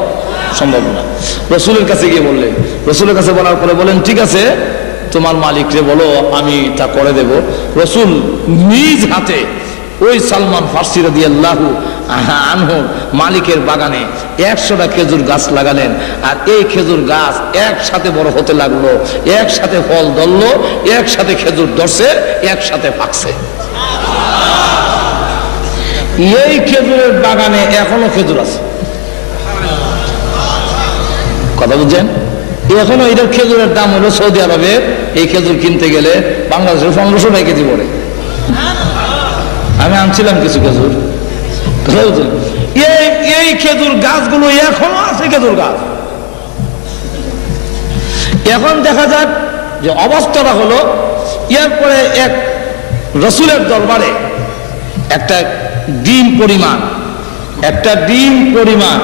সম্ভব না। রসুলের কাছে গিয়ে বললেন, রসুলের কাছে বলার পরে বলেন ঠিক আছে, তোমার মালিকরে বলো আমি তা করে দেব। রসুল নিজ হাতে ওই সালমান ফার্সি রাদিয়াল্লাহু আনহু মালিকের বাগানে 100টা খেজুর গাছ লাগালেন, আর এই খেজুর গাছ একসাথে বড় হতে লাগলো, একসাথে ফল ধরলো, একসাথে খেজুর ধরছে, একসাথে পাকছে। এই খেজুরের বাগানে এখনো খেজুর আছে। কথা বুঝছেন? এখনো এটার খেজুরের দাম হলো সৌদি আরবে এই খেজুর কিনতে গেলে বাংলাদেশের 1500 টাকা কেজি পড়ে। আমি আনছিলাম কিছু খেজুর। এই খেজুর গাছগুলো এখনো আছে, খেজুর গাছ। এখন দেখা যাক যে অবস্থাটা হলো, এরপরে এক রসুলের দরবারে একটা ডিম পরিমাণ,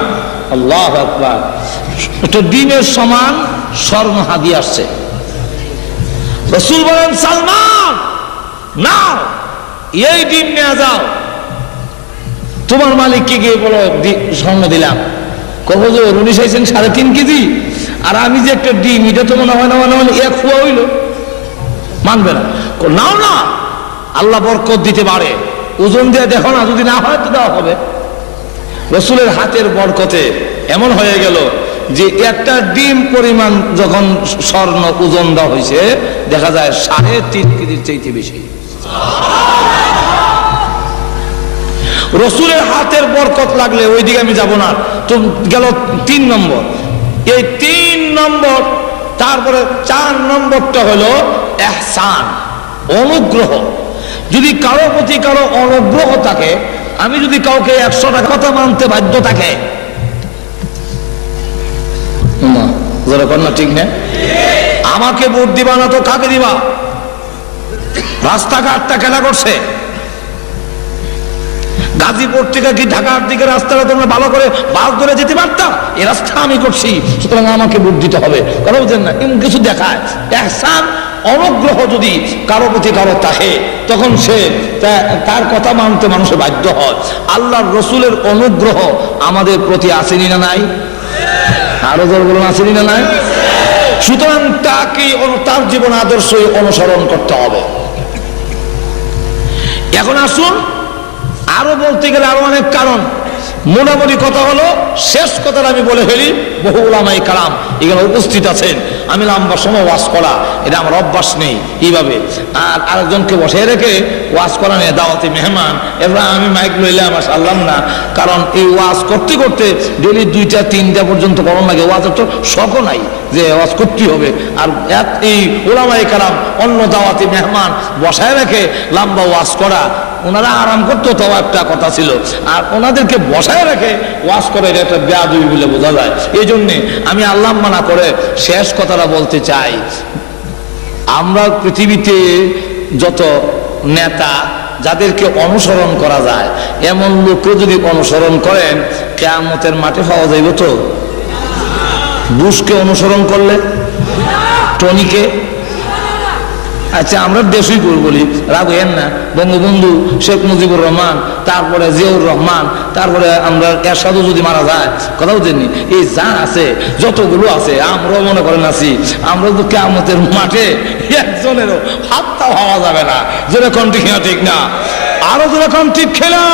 আল্লাহু আকবার, একটা ডিমের সমান স্বর্ণ হাদিয়া আসছে। রসুল বলেন সালমান নাও, এই ডিম নিয়ে যাও, তোমার মালিককে গিয়ে বলো স্বর্ণ দিলাম। কবে যে উনি চাইছেন 3.5 কেজি, আর আমি যে একটা ডিম, এটা তো মনে হয় না 1 ফুয়া হইল, মানবে না। নাও না, আল্লাহ বরকত দিতে পারে, ওজন দিয়ে দেখো না, যদি না হয় তো দেওয়া হবে। রসুলের হাতের বরকতে এমন হয়ে গেল যে একটা ডিম পরিমাণ যখন স্বর্ণ ওজন দেওয়া হয়েছে, দেখা যায় 3.5 কেজির চাইতে বেশি। রসুলের হাতের বরকত লাগলে ওই দিকে আমি যাব না। তো গেল 3 নম্বর। এই 3 নম্বর, তারপরে 4 নম্বরটা হলো ইহসান, অনুগ্রহ। যদি কারো প্রতি কারো অনুগ্রহ থাকে, আমি যদি কাউকে 100 টাকা কথা মানতে বাধ্য থাকে, যেরকম না, ঠিক না? আমাকে ভোট দিবা না তো কাকে দিবা? রাস্তাঘাটটা খেলা করছে। গাজীপুর থেকে কি ঢাকার দিকে রাস্তাটা তোমরা ভালো করে বাস ধরে যেতে পারতাম? এই রাস্তা আমি করছি, সুতরাং আমাকে ভোট দিতে হবে। কথা বলছেন না? এমন কিছু দেখায়। ইহসান, অনুগ্রহ যদি কারো প্রতি কারো থাকে, তখন সে তার কথা মানতে মানুষের বাধ্য হয়। আল্লাহর রসুলের অনুগ্রহ আমাদের প্রতি আসেনি না নাই? আরো জোর বলুন, আসেনি না নাই? সুতরাং তাকে তার জীবন আদর্শই অনুসরণ করতে হবে। এখন আসুন, আরো বলতে গেলে আরো অনেক কারণ। মোটামুটি কথা হলো, শেষ কথাটা আমি বলে ফেলি। বহু উলামায়ে কারাম এখানে উপস্থিত আছেন। আমি লম্বা সময় ওয়াজ করা, এটা আমার অভ্যাস নেই এইভাবে। আর আরেকজনকে বসে রেখে ওয়াজ করা নিয়ে দাওয়াতি মেহমান, এবার আমি মাইক লইলে আমার সারলাম না। কারণ এই ওয়াজ করতে করতে ডেলি 2টা 3টা পর্যন্ত গরম লাগে। ওয়াজের তো শখও নাই যে ওয়াজ করতেই হবে। আর এই উলামায়ে কারাম অন্য দাওয়াতি মেহমান বসায় রেখে লম্বা ওয়াজ করা, ওনারা আরাম করতো, তাও একটা কথা ছিল। আর ওনাদেরকে বসায় রেখে ওয়াজ করে, এটা একটা বেয়াদবি বলে বোঝা যায়। এই জন্যে আমি আল্লাহ মানা করে শেষ কথাটা বলতে চাই। আমরা পৃথিবীতে যত নেতা, যাদেরকে অনুসরণ করা যায়, এমন লোককে যদি অনুসরণ করেন, কিয়ামতের মাঠে পাওয়া যাইব তো? বুশকে অনুসরণ করলে, টনিকে, আচ্ছা আমরা দেশই বলি, রাখেন না, বঙ্গবন্ধু শেখ মুজিবুর রহমান, তারপরে জিয়াউর রহমান, তারপরে আমরা এরশাদও যদি মারা যায়, কথা বুঝেননি? এই যা আছে, যতগুলো আছে, আমরাও মনে করেন আছি। আমরা তো কিয়ামতের মাঠে একজনেরও হাতটা হওয়া যাবে না। যেরকম ঠিক না, ঠিক না? আরো যেরকম ঠিক খেলা।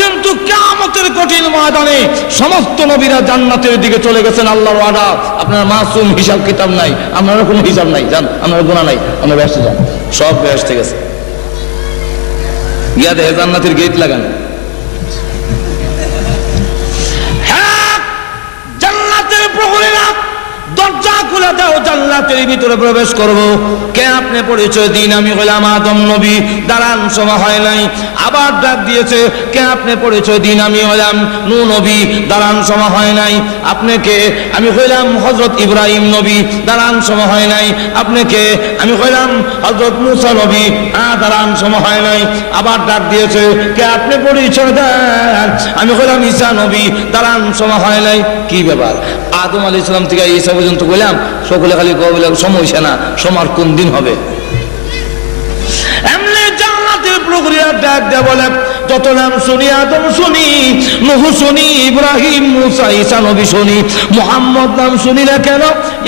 কিন্তু কিয়ামতের কঠিন ময়দানে সমস্ত নবীরা জান্নাতের দিকে চলে গেছেন। আল্লাহর ওয়াদা, আপনার মাসুম, হিসাব কিতাব নাই, আপনার কোনো হিসাব নাই, জান, আপনার গুনাহ নাই, আপনার বেহেশতে যান, সব বেহেশতে গেছে। গিয়া দেখে জান্নাতের গেট লাগানো। হ্যাঁ, জান্নাতের প্রহরীরা দরজা খুলে দাও, জান্নাতের ভিতরে প্রবেশ করব। কে আপনি পরিচয় দিন, আমি হইলাম আদম নবী। দাঁড়ান, সময় হয় নাই। আবার ডাক দিয়েছে, কে আপনি পরিচয় দিন, আমি হইলাম নূহ নবী। দাঁড়ান, সময় হয় নাই। আপনি কে? আমি হইলাম হযরত ইব্রাহিম নবী। দাঁড়ান, সময় হয় নাই। আপনি কে? আমি হইলাম হযরত মূসা নবী। দাঁড়ান, সময় হয় নাই। আবার ডাক দিয়েছে, কে আপনি পরিচয় দেন, আমি হইলাম ঈসা নবী। দাঁড়ান, সময় হয় নাই। কি ব্যাপার? আদম আলাইহিস সালাম থেকে ঈসা পর্যন্ত বললাম, সকলে খালি কবলে সময় না, সময় কোন দিন হবে? এমনি জান্নাতের প্রক্রিয়া ডাক দেয়া বলে, যত নাম শুনি, আদম শুনি, নূহ শুনি, ইব্রাহিম, মূসা, ঈসা নবী শুনি, মুহাম্মদ নাম শুনি না কেন?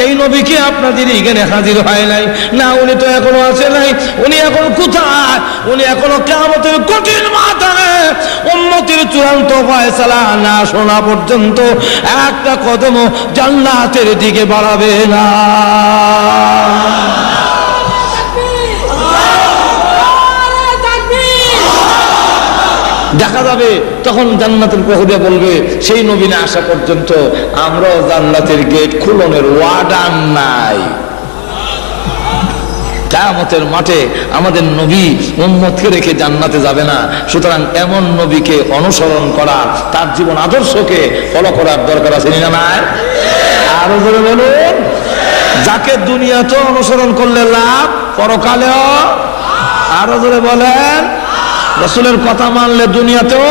এই নবী কি আপনাদের এখানে হাজির হয় নাই? না, উনি তো এখনো আসে নাই। উনি এখন কোথায়? উনি এখনো কিয়ামতের কঠিন ময়দানে উম্মতের চূড়ান্ত ফয়সালা না শোনা পর্যন্ত একটা কদমও জান্নাতের দিকে বাড়াবে না। দেখা যাবে তখন জান্নাতের প্রহরীরা বলবে, সেই নবী না আসা পর্যন্ত আমরাও জান্নাতের গেট খুলনের ওয়ার্ডার নাই। কিয়ামতের মাঠে আমাদের নবী উম্মতকে রেখে জান্নাতে যাবে না। সুতরাং এমন নবীকে অনুসরণ করা, তার জীবন আদর্শকে ফলো করার দরকার আছে না নাই? আরো জোরে বলুন। যাকে দুনিয়াতেও অনুসরণ করলে লাভ, পরকালেও। আরো জোরে বলেন। রাসূলের কথা মানলে দুনিয়াতেও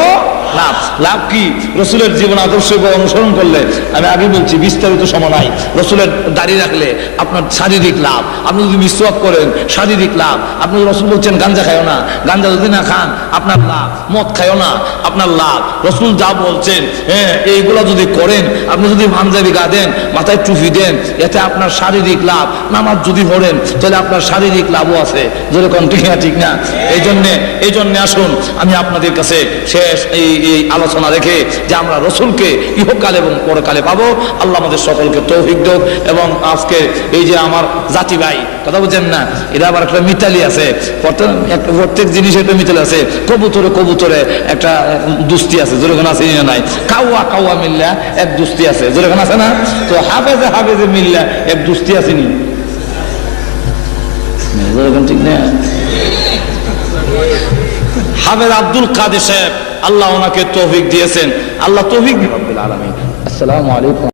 লাভ। লাভ কি? রাসূলের জীবন আদর্শকে অনুসরণ করলে, আমি আগে বলছি, বিস্তারিত সময় নাই। রাসূলের দাড়ি রাখলে আপনার শারীরিক লাভ। আপনি যদি মিসওয়াক করেন, শারীরিক লাভ। আপনি রাসূল বলছেন গাঞ্জা খায়ও না, গাঞ্জা যদি না খান আপনার লাভ। মদ খায়ও না, আপনার লাভ। রাসূল যা বলছেন, এইগুলো যদি করেন, আপনি যদি পাঞ্জাবি গা দেন, মাথায় টুপি দেন, এতে আপনার শারীরিক লাভ। নামাজ যদি পড়েন, তাহলে আপনার শারীরিক লাভও আছে। যেরকম ঠিক না, ঠিক না? এই জন্যে আসুন, আমি আপনাদের কাছে শেষ এই আলোচনা রেখে যে আমরা রসুলকে ইহকালে এবং পরকালে পাবো, আল্লাহ আমাদের সকলকে তৌফিক দেন। এবং আজকে এই যে আমার জাতি ভাই, কথা বুঝছেন না, এরা আবার একটা মিতালি আছে, প্রত্যেক জিনিসে একটা মিতালি আছে। কবুতরে একটা দুস্তি আছে, যেরকম আছে নাই? কাউয়া মিল্লা এক দুস্তি আছে, যেরকম আছে না? তো হাফেজে মিল্লা এক দুস্তি আসেনি, যেরকম ঠিক না? হাফেজ আব্দুল কাদের সাহেব, আল্লাহ ওনাকে তৌফিক দিয়েছেন। আল্লাহ তৌফিক দিন। আসসালামু আলাইকুম।